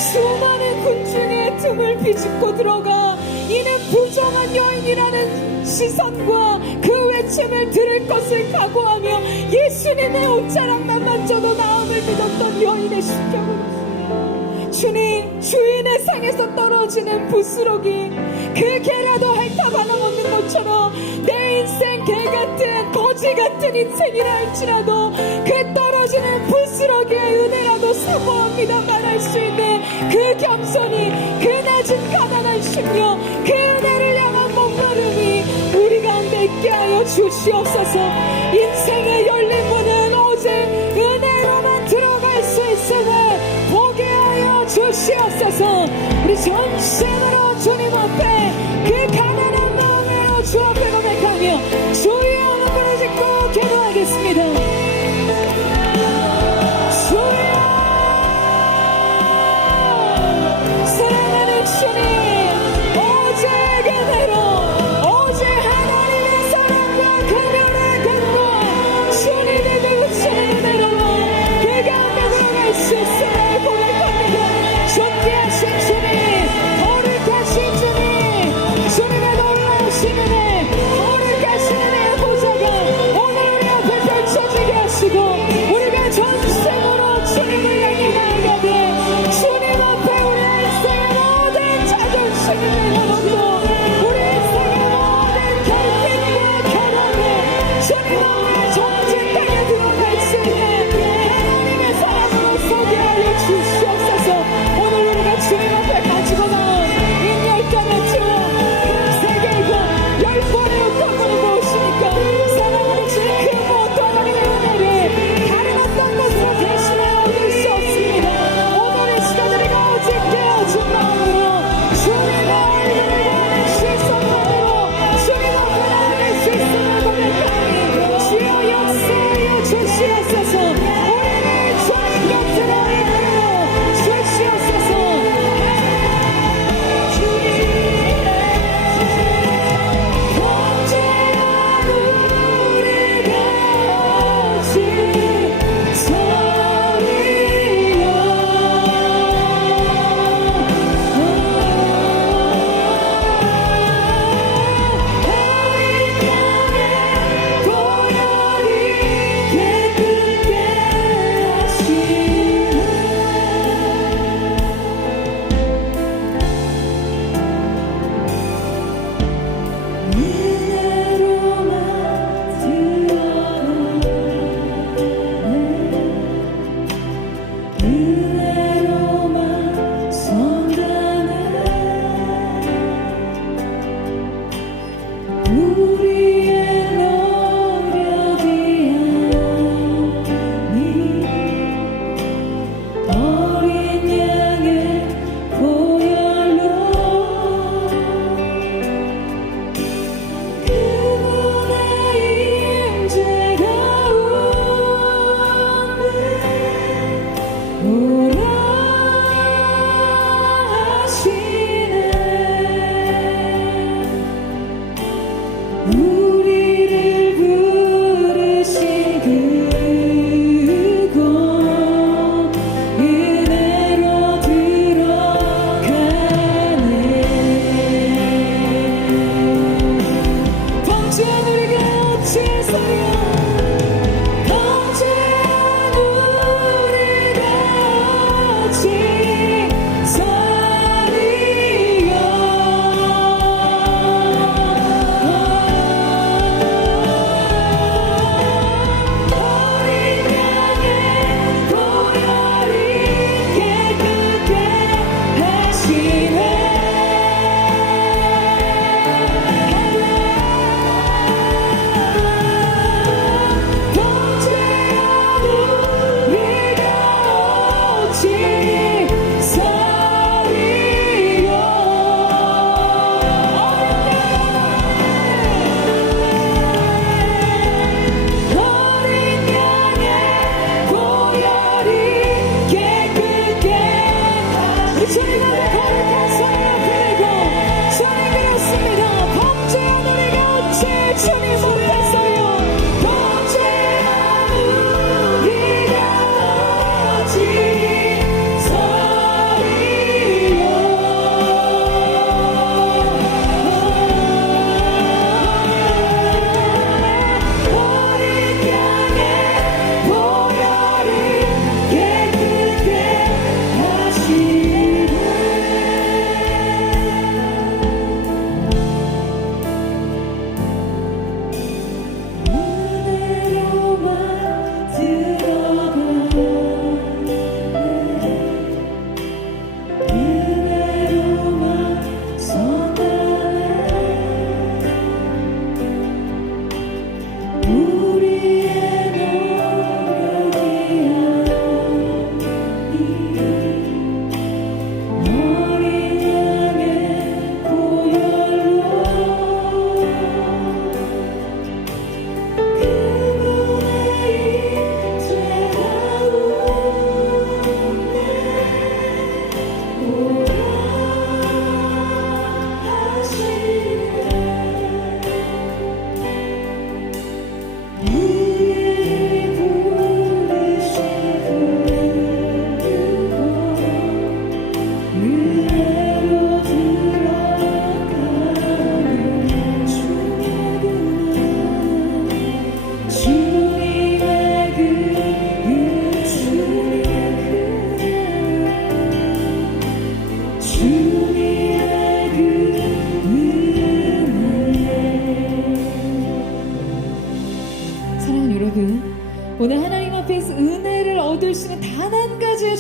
수많은 군중의 틈을 비집고 들어가 이는 부정한 여인이라는 시선과 그 외침을 들을 것을 각오하며 예수님의 옷자락만 만져도 나음을 믿었던 여인의 심정으로 주님, 주인의 상에서 떨어지는 부스러기 그 개라도 핥아 받아먹는 것처럼 내 인생 개같은 거지같은 인생이라 할지라도 그 떨어지는 부스러기의 은혜라도 사모합니다 말할 수 있는 그 겸손이, 그 낮은 가난한 심령, 그 은혜를 향한 몸걸음이 우리 가운데 있게 하여 주시옵소서. 인생의 열린 문은 오직 은혜로만 들어갈 수 있음을 보게 하여 주시옵소서. 우리 전심으로 주님 앞에 그 가난한 마음으로 주 앞에 고백하며 주여 무릎을 짓고 기도하겠습니다. 주여, 사랑하는 주님, 오직 은혜로, 오직 하나님의 사랑과 그늘의 강과 주님의 배우친 은혜로 그 가운데 들어갈 수 있음을 고백합니다. 존귀하신 주님, 거룩하신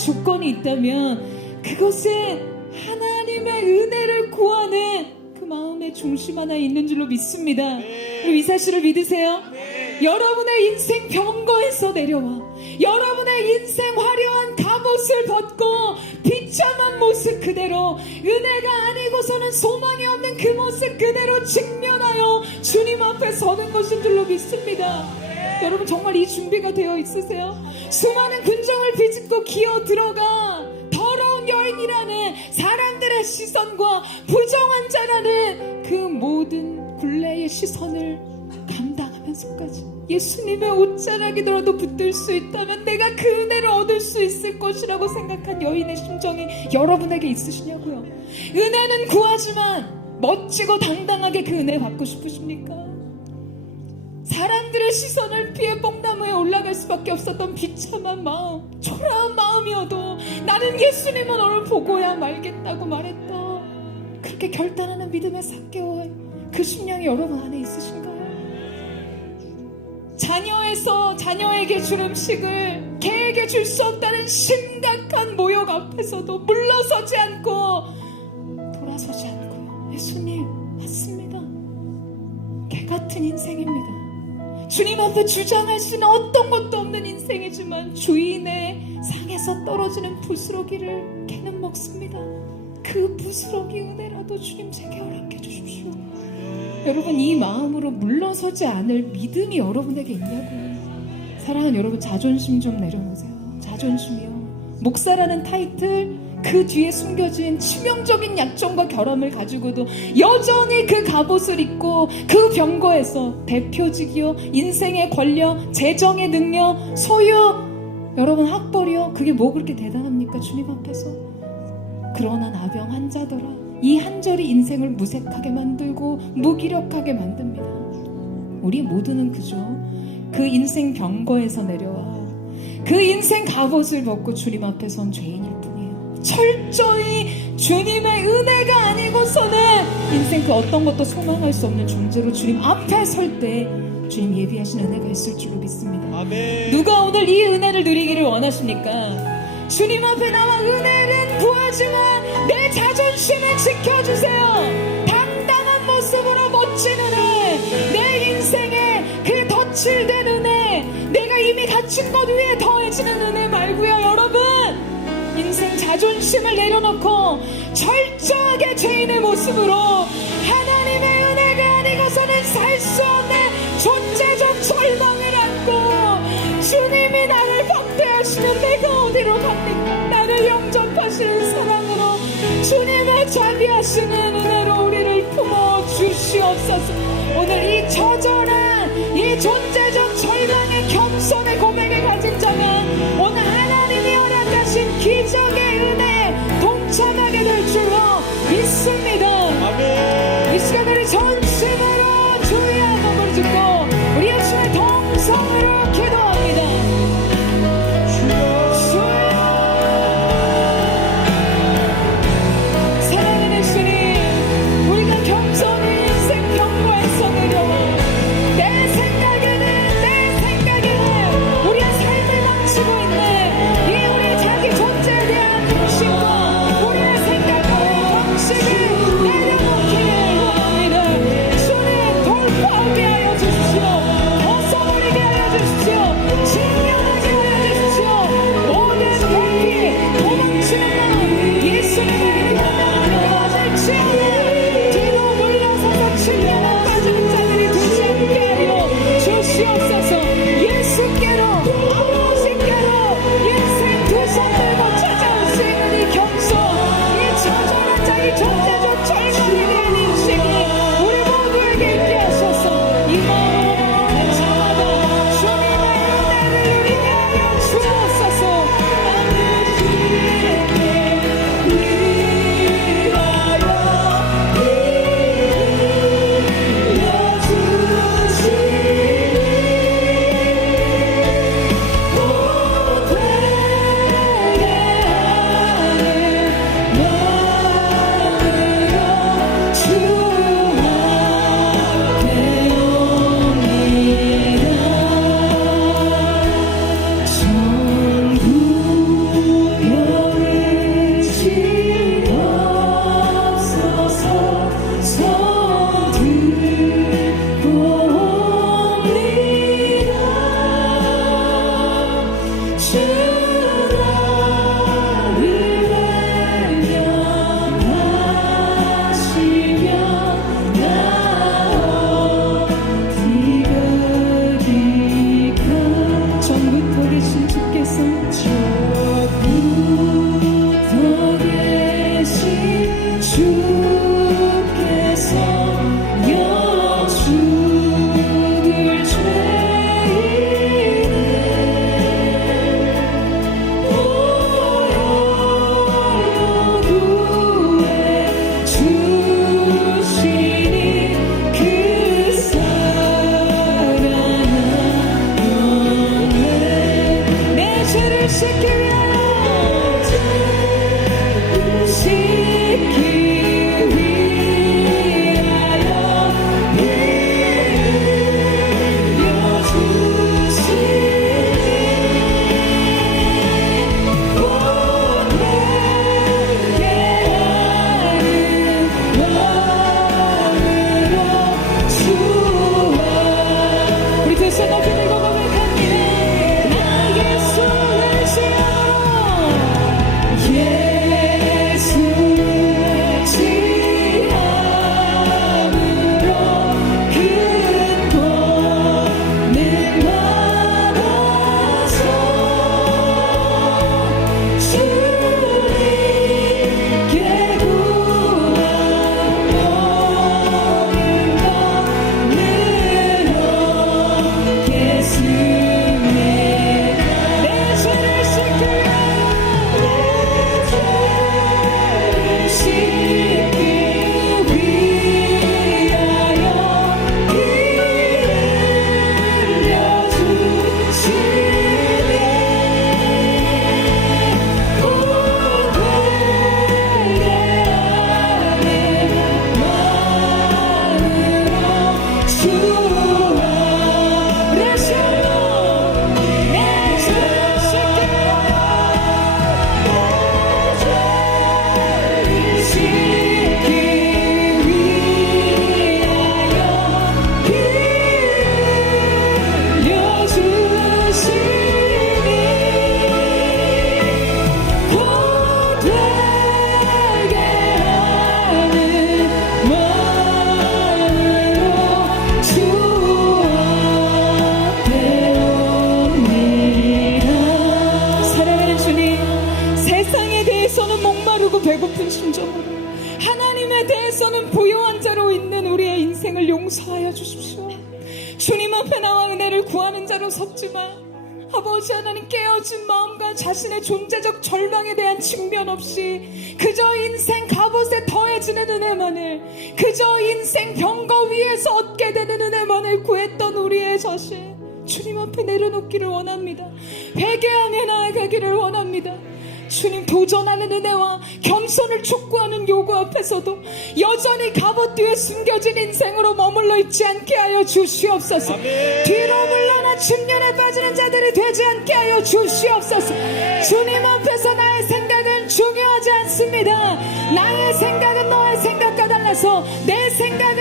조건이 있다면 그것은 하나님의 은혜를 구하는 그 마음의 중심 하나 있는 줄로 믿습니다. 그리고 이 사실을 믿으세요? 여러분의 인생 병거에서 내려와 여러분의 인생 화려한 갑옷을 벗고 비참한 모습 그대로 은혜가 아니고서는 소망이 없는 그 모습 그대로 직면하여 주님 앞에 서는 것인 줄로 믿습니다. 여러분 정말 이 준비가 되어 있으세요? 수많은 군정을 비집고 기어 들어가 더러운 여인이라는 사람들의 시선과 부정한 자라는 그 모든 굴레의 시선을 감당하면서까지 예수님의 옷자락이더라도 붙들 수 있다면 내가 그 은혜를 얻을 수 있을 것이라고 생각한 여인의 심정이 여러분에게 있으시냐고요? 은혜는 구하지만 멋지고 당당하게 그 은혜 받고 싶으십니까? 사람들의 시선을 피해 뽕나무에 올라갈 수밖에 없었던 비참한 마음, 초라한 마음이어도 나는 예수님을 오늘 보고야 말겠다고 말했다. 그렇게 결단하는 믿음의 삭개오의 그 심령이 여러분 안에 있으신가요? 자녀에게 줄 음식을 개에게 줄 수 없다는 심각한 모욕 앞에서도 물러서지 않고 돌아서지 않고요. 예수님 맞습니다. 개 같은 인생입니다. 주님 앞에 주장할 수 있는 어떤 것도 없는 인생이지만 주인의 상에서 떨어지는 부스러기를 개는 먹습니다. 그 부스러기 은혜라도 주님 제게 허락해 주십시오. 여러분 이 마음으로 물러서지 않을 믿음이 여러분에게 있냐고요. 사랑하는 여러분 자존심 좀 내려놓으세요. 자존심이요. 목사라는 타이틀 그 뒤에 숨겨진 치명적인 약점과 결함을 가지고도 여전히 그 갑옷을 입고 그 병거에서 대표직이요 인생의 권력, 재정의 능력, 소유 여러분 학벌이요 그게 뭐 그렇게 대단합니까 주님 앞에서. 그러나 나병 환자더라 이 한 절이 인생을 무색하게 만들고 무기력하게 만듭니다. 우리 모두는 그저 그 인생 병거에서 내려와 그 인생 갑옷을 벗고 주님 앞에 선 죄인일 뿐이에요. 철저히 주님의 은혜가 아니고서는 인생 그 어떤 것도 소망할 수 없는 존재로 주님 앞에 설 때 주님 예비하신 은혜가 있을 줄로 믿습니다. 아멘. 누가 오늘 이 은혜를 누리기를 원하십니까? 주님 앞에 나와 은혜는 구하지만 내 자존심을 지켜주세요. 당당한 모습으로 멋진 은혜, 내 인생에 그 덧칠된 은혜, 내가 이미 갖춘 것 위에 더해지는 은혜 말고요. 여러분 인생 자존심을 내려놓고 철저하게 죄인의 모습으로 하나님의 은혜가 아니고서는 살 수 없는 존재적 절망을 안고 주님이 나를 방대하시는 내가 어디로 갑니까? 나를 영접하시는 사랑으로 주님의 자비하시는 은혜로 우리를 품어주시옵소서. 오늘 이 처절한 이 존재적 절망의 겸손의 고백을 가진 자는 오늘 하나님이 허락하신 기적의 은혜에 동참하게 될 줄로 믿습니다. 아멘. 이 시간 우리 전심으로 주의 한번을 듣고 우리 예수의 동성으로 기도합니다. 주여 사랑하는 주님 우리가 겸손히 인생 병거에서 내려와 내 생각에는 우리의 삶을 망치고 있네 이 우리 자기 존재에 대한 중심과 우리의 생각과 방식을 내려놓기를 원합니다. 주님 돌파하게 하여 주십시오. 벗어버리게 하여 주십시오. 증명하게 하여 주십시오. 패망한 자로 있는 우리의 인생을 용서하여 주십시오. 주님 앞에 나와 은혜를 구하는 자로 섰지만 아버지 하나님, 깨어진 마음과 자신의 존재적 절망에 대한 측면 없이 그저 인생 갑옷에 더해지는 은혜만을, 그저 인생 병거 위에서 얻게 되는 은혜만을 구했던 우리의 자신, 주님 앞에 내려놓기를 원합니다. 회개하며 나아가기를 원합니다. 주님, 도전하는 은혜와 겸손을 촉구하는 요구 앞에서도 여전히 갑옷 뒤에 숨겨진 인생으로 머물러 있지 않게 하여 주시옵소서. 뒤로 물러나 측면에 빠지는 자들이 되지 않게 하여 주시옵소서. 주님 앞에서 나의 생각은 중요하지 않습니다. 나의 생각은 너의 생각과 달라서 내 생각은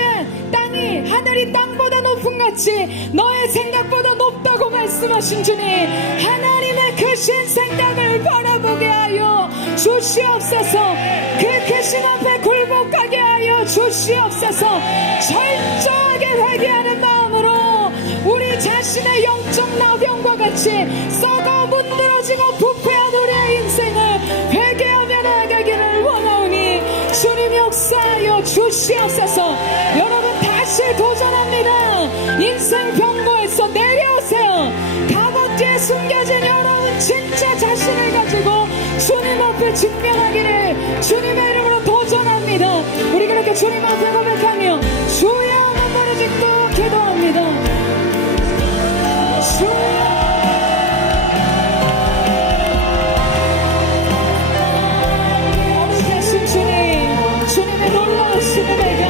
하늘이 땅보다 높은 같이 너의 생각보다 높다고 말씀하신 주님, 하나님의 크신 생각을 바라보게 하여 주시옵소서. 그 크신 앞에 굴복하게 하여 주시옵소서. 철저하게 회개하는 마음으로 우리 자신의 영적 나병과 같이 썩어 문드러지고 부패한 우리의 인생을 회개하며 나아가기를 원하오니 주님 역사하여 주시옵소서. 여러분 다시 도전합니다. 인생 병고에서 내려오세요. 갑옷 뒤에 숨겨진 여러분 진짜 자신을 가지고 주님 앞에 증명하기를 주님의 이름으로 도전합니다. 우리 그렇게 주님 앞에 고백하며 주여 하는 노래 짓고 기도합니다. 주여 어느새 주님, 주님의 놀라우신 은혜가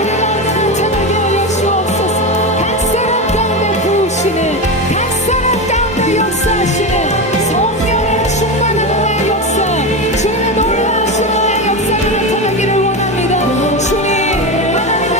우리 마음에 나타나게 하여 주옵소서. 한 사람 가운데 부으시는, 한 사람 가운데 역사하시는 성령의 충만한 은혜의 역사, 주님의 놀라우신 은혜의 역사가 나타나기를 원합니다. 주님, 하나님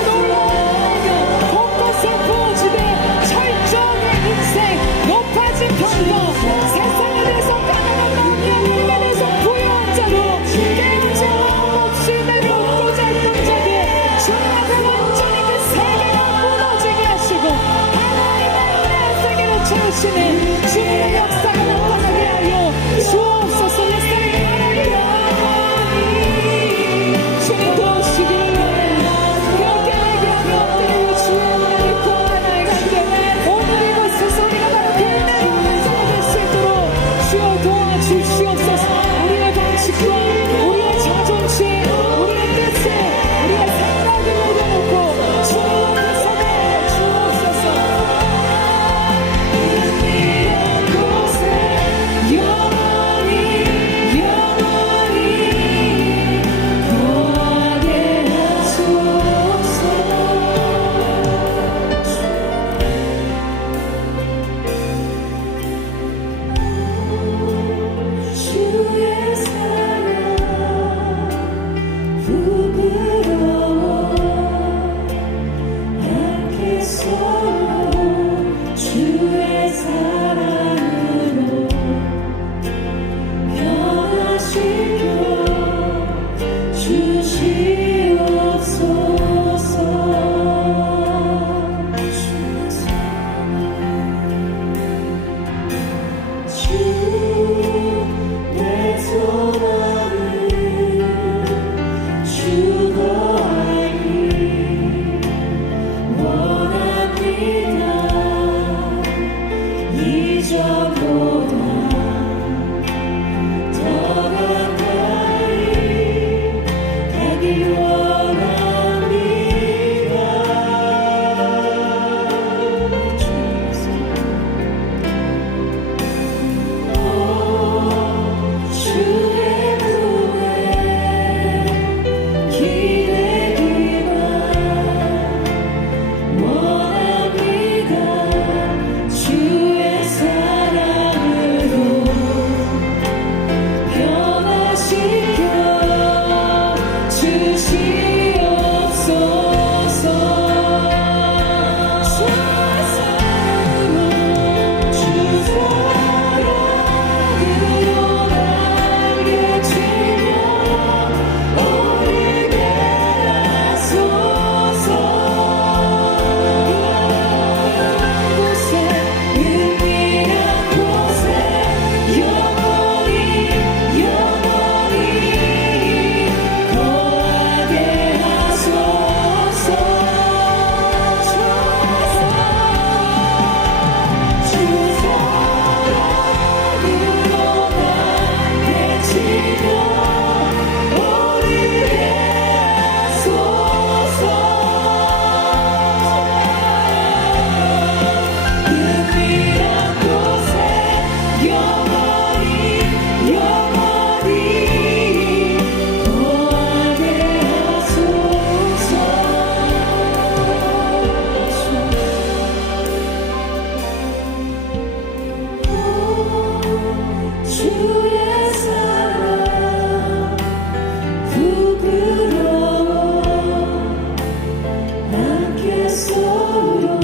서로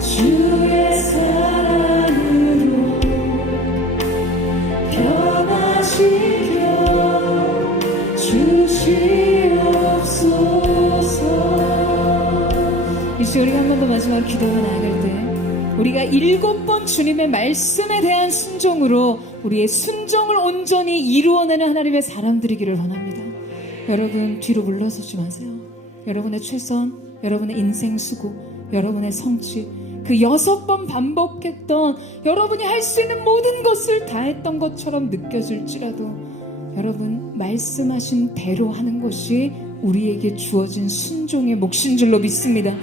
주의 사랑으로 변화시켜 주시옵소서. 이 시간 우리가 한 번 더 마지막 기도로 나아갈 때 우리가 7번 주님의 말씀에 대한 순종으로 우리의 순종을 온전히 이루어내는 하나님의 사람들이기를 원합니다. 여러분 뒤로 물러서지 마세요. 여러분의 최선, 여러분의 인생 수고, 여러분의 성취, 그 6번 반복했던 여러분이 할 수 있는 모든 것을 다했던 것처럼 느껴질지라도 여러분 말씀하신 대로 하는 것이 우리에게 주어진 순종의 몫인 줄로 믿습니다.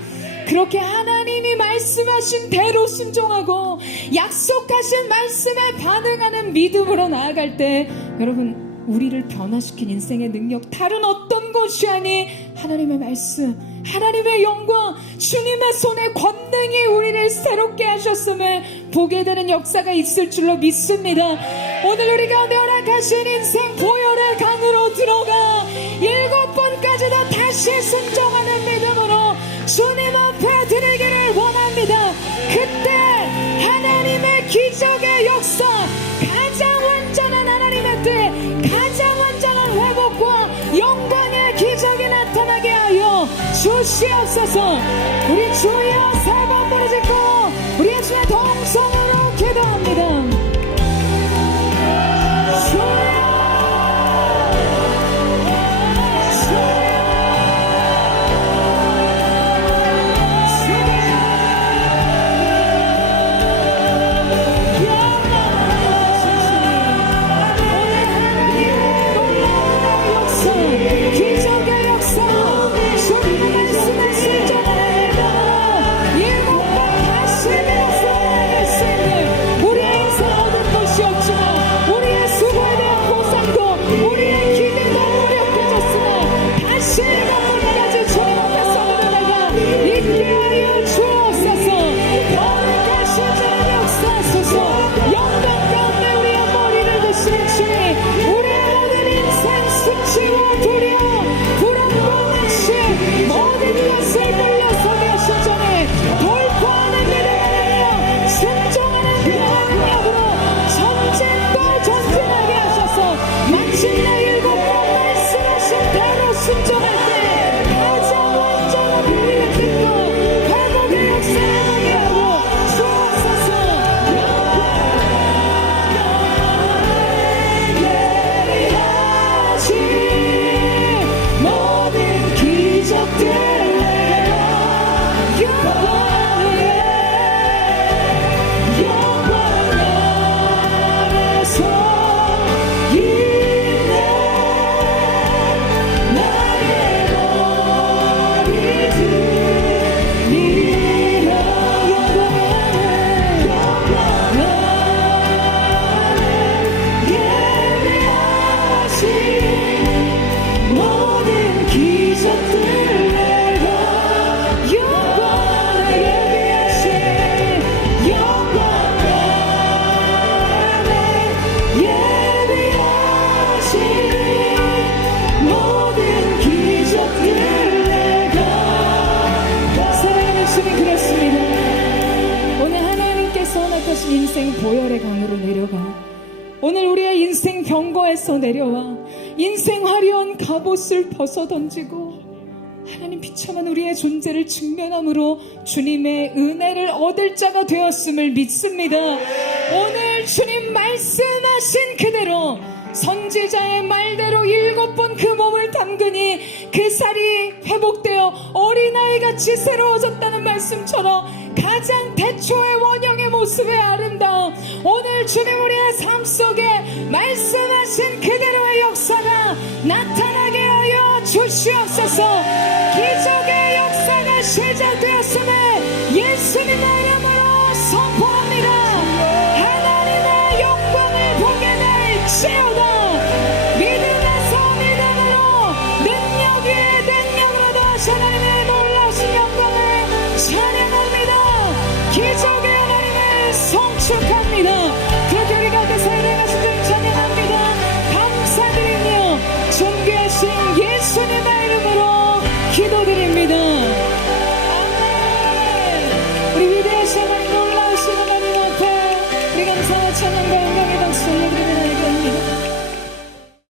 그렇게 하나님이 말씀하신 대로 순종하고 약속하신 말씀에 반응하는 믿음으로 나아갈 때 여러분 우리를 변화시킨 인생의 능력 다른 어떤 것이 아닌 하나님의 말씀, 하나님의 영광, 주님의 손의 권능이 우리를 새롭게 하셨음을 보게 되는 역사가 있을 줄로 믿습니다. 오늘 우리 가운데 허락하신 인생 보혈의 강으로 들어가 7번까지 다 다시 순종하는 믿음으로 주님 앞에 드리기를 원합니다. 그때 하나님의 기적의 역사, 가장 완전한 하나님의 뜻, 가장 완전한 회복과 영광의 기적이 나타나게 하여 주시옵소서. 우리 주여 3번 부르짖고 우리의 주의 동성으로 기도합니다. 주여 기적의 역사, 주님의 말씀을 실천하여 7번 다시 말씀할 수 있는 우리의 인생 얻은 것이 없지만 우리의 수고에 대한 보상도 우리의 기대도 무력해졌으나 다시 7번까지 주님 앞에 서나가 있게 하여 주옵소서. 거룩하신 주님 역사하소서. 영광 가운데 우리의 머리를 드시는 주님, 우리의 모든 인생 수치와 두려움, 불안과 낙심, 모든 것을 물러서게 하신 전에 돌파하는 믿음으로 순종하는 능력으로 전쟁도 전진하게 하셔서 마침내 7번 말씀하신 대로 순종할 때 가장 완전한 우리의 뜻도 회복의 역사를 하게 하고 주옵소서. 예리하신 모든 기적들 영광 안에서 있네. 나의 머리들이라 영광 안에 예배하신 모든 기적들 내가 영광에 예배하신 영광 안에 예배하신 모든 기적들 내가 사랑하는 주님 그렇습니다. 오늘 하나님께서 허락하신 인생 보혈의 강으로 내려가 오늘 우리의 인생 병거에서 내려와 인생 화려한 갑옷을 벗어던지고 하나님 비참한 우리의 존재를 직면함으로 주님의 은혜를 얻을 자가 되었음을 믿습니다. 오늘 주님 말씀하신 그대로 선지자의 말대로 7번 그 몸을 담그니 그 살이 회복되어 어린아이같이 새로워졌다는 말씀처럼 가장 태초의 원형의 모습의 아름다움, 오늘 주님 우리의 삶 속에 말씀하신 그대로의 역사가 나타나게 하여 주시옵소서. 기적의 역사가 시작되었음을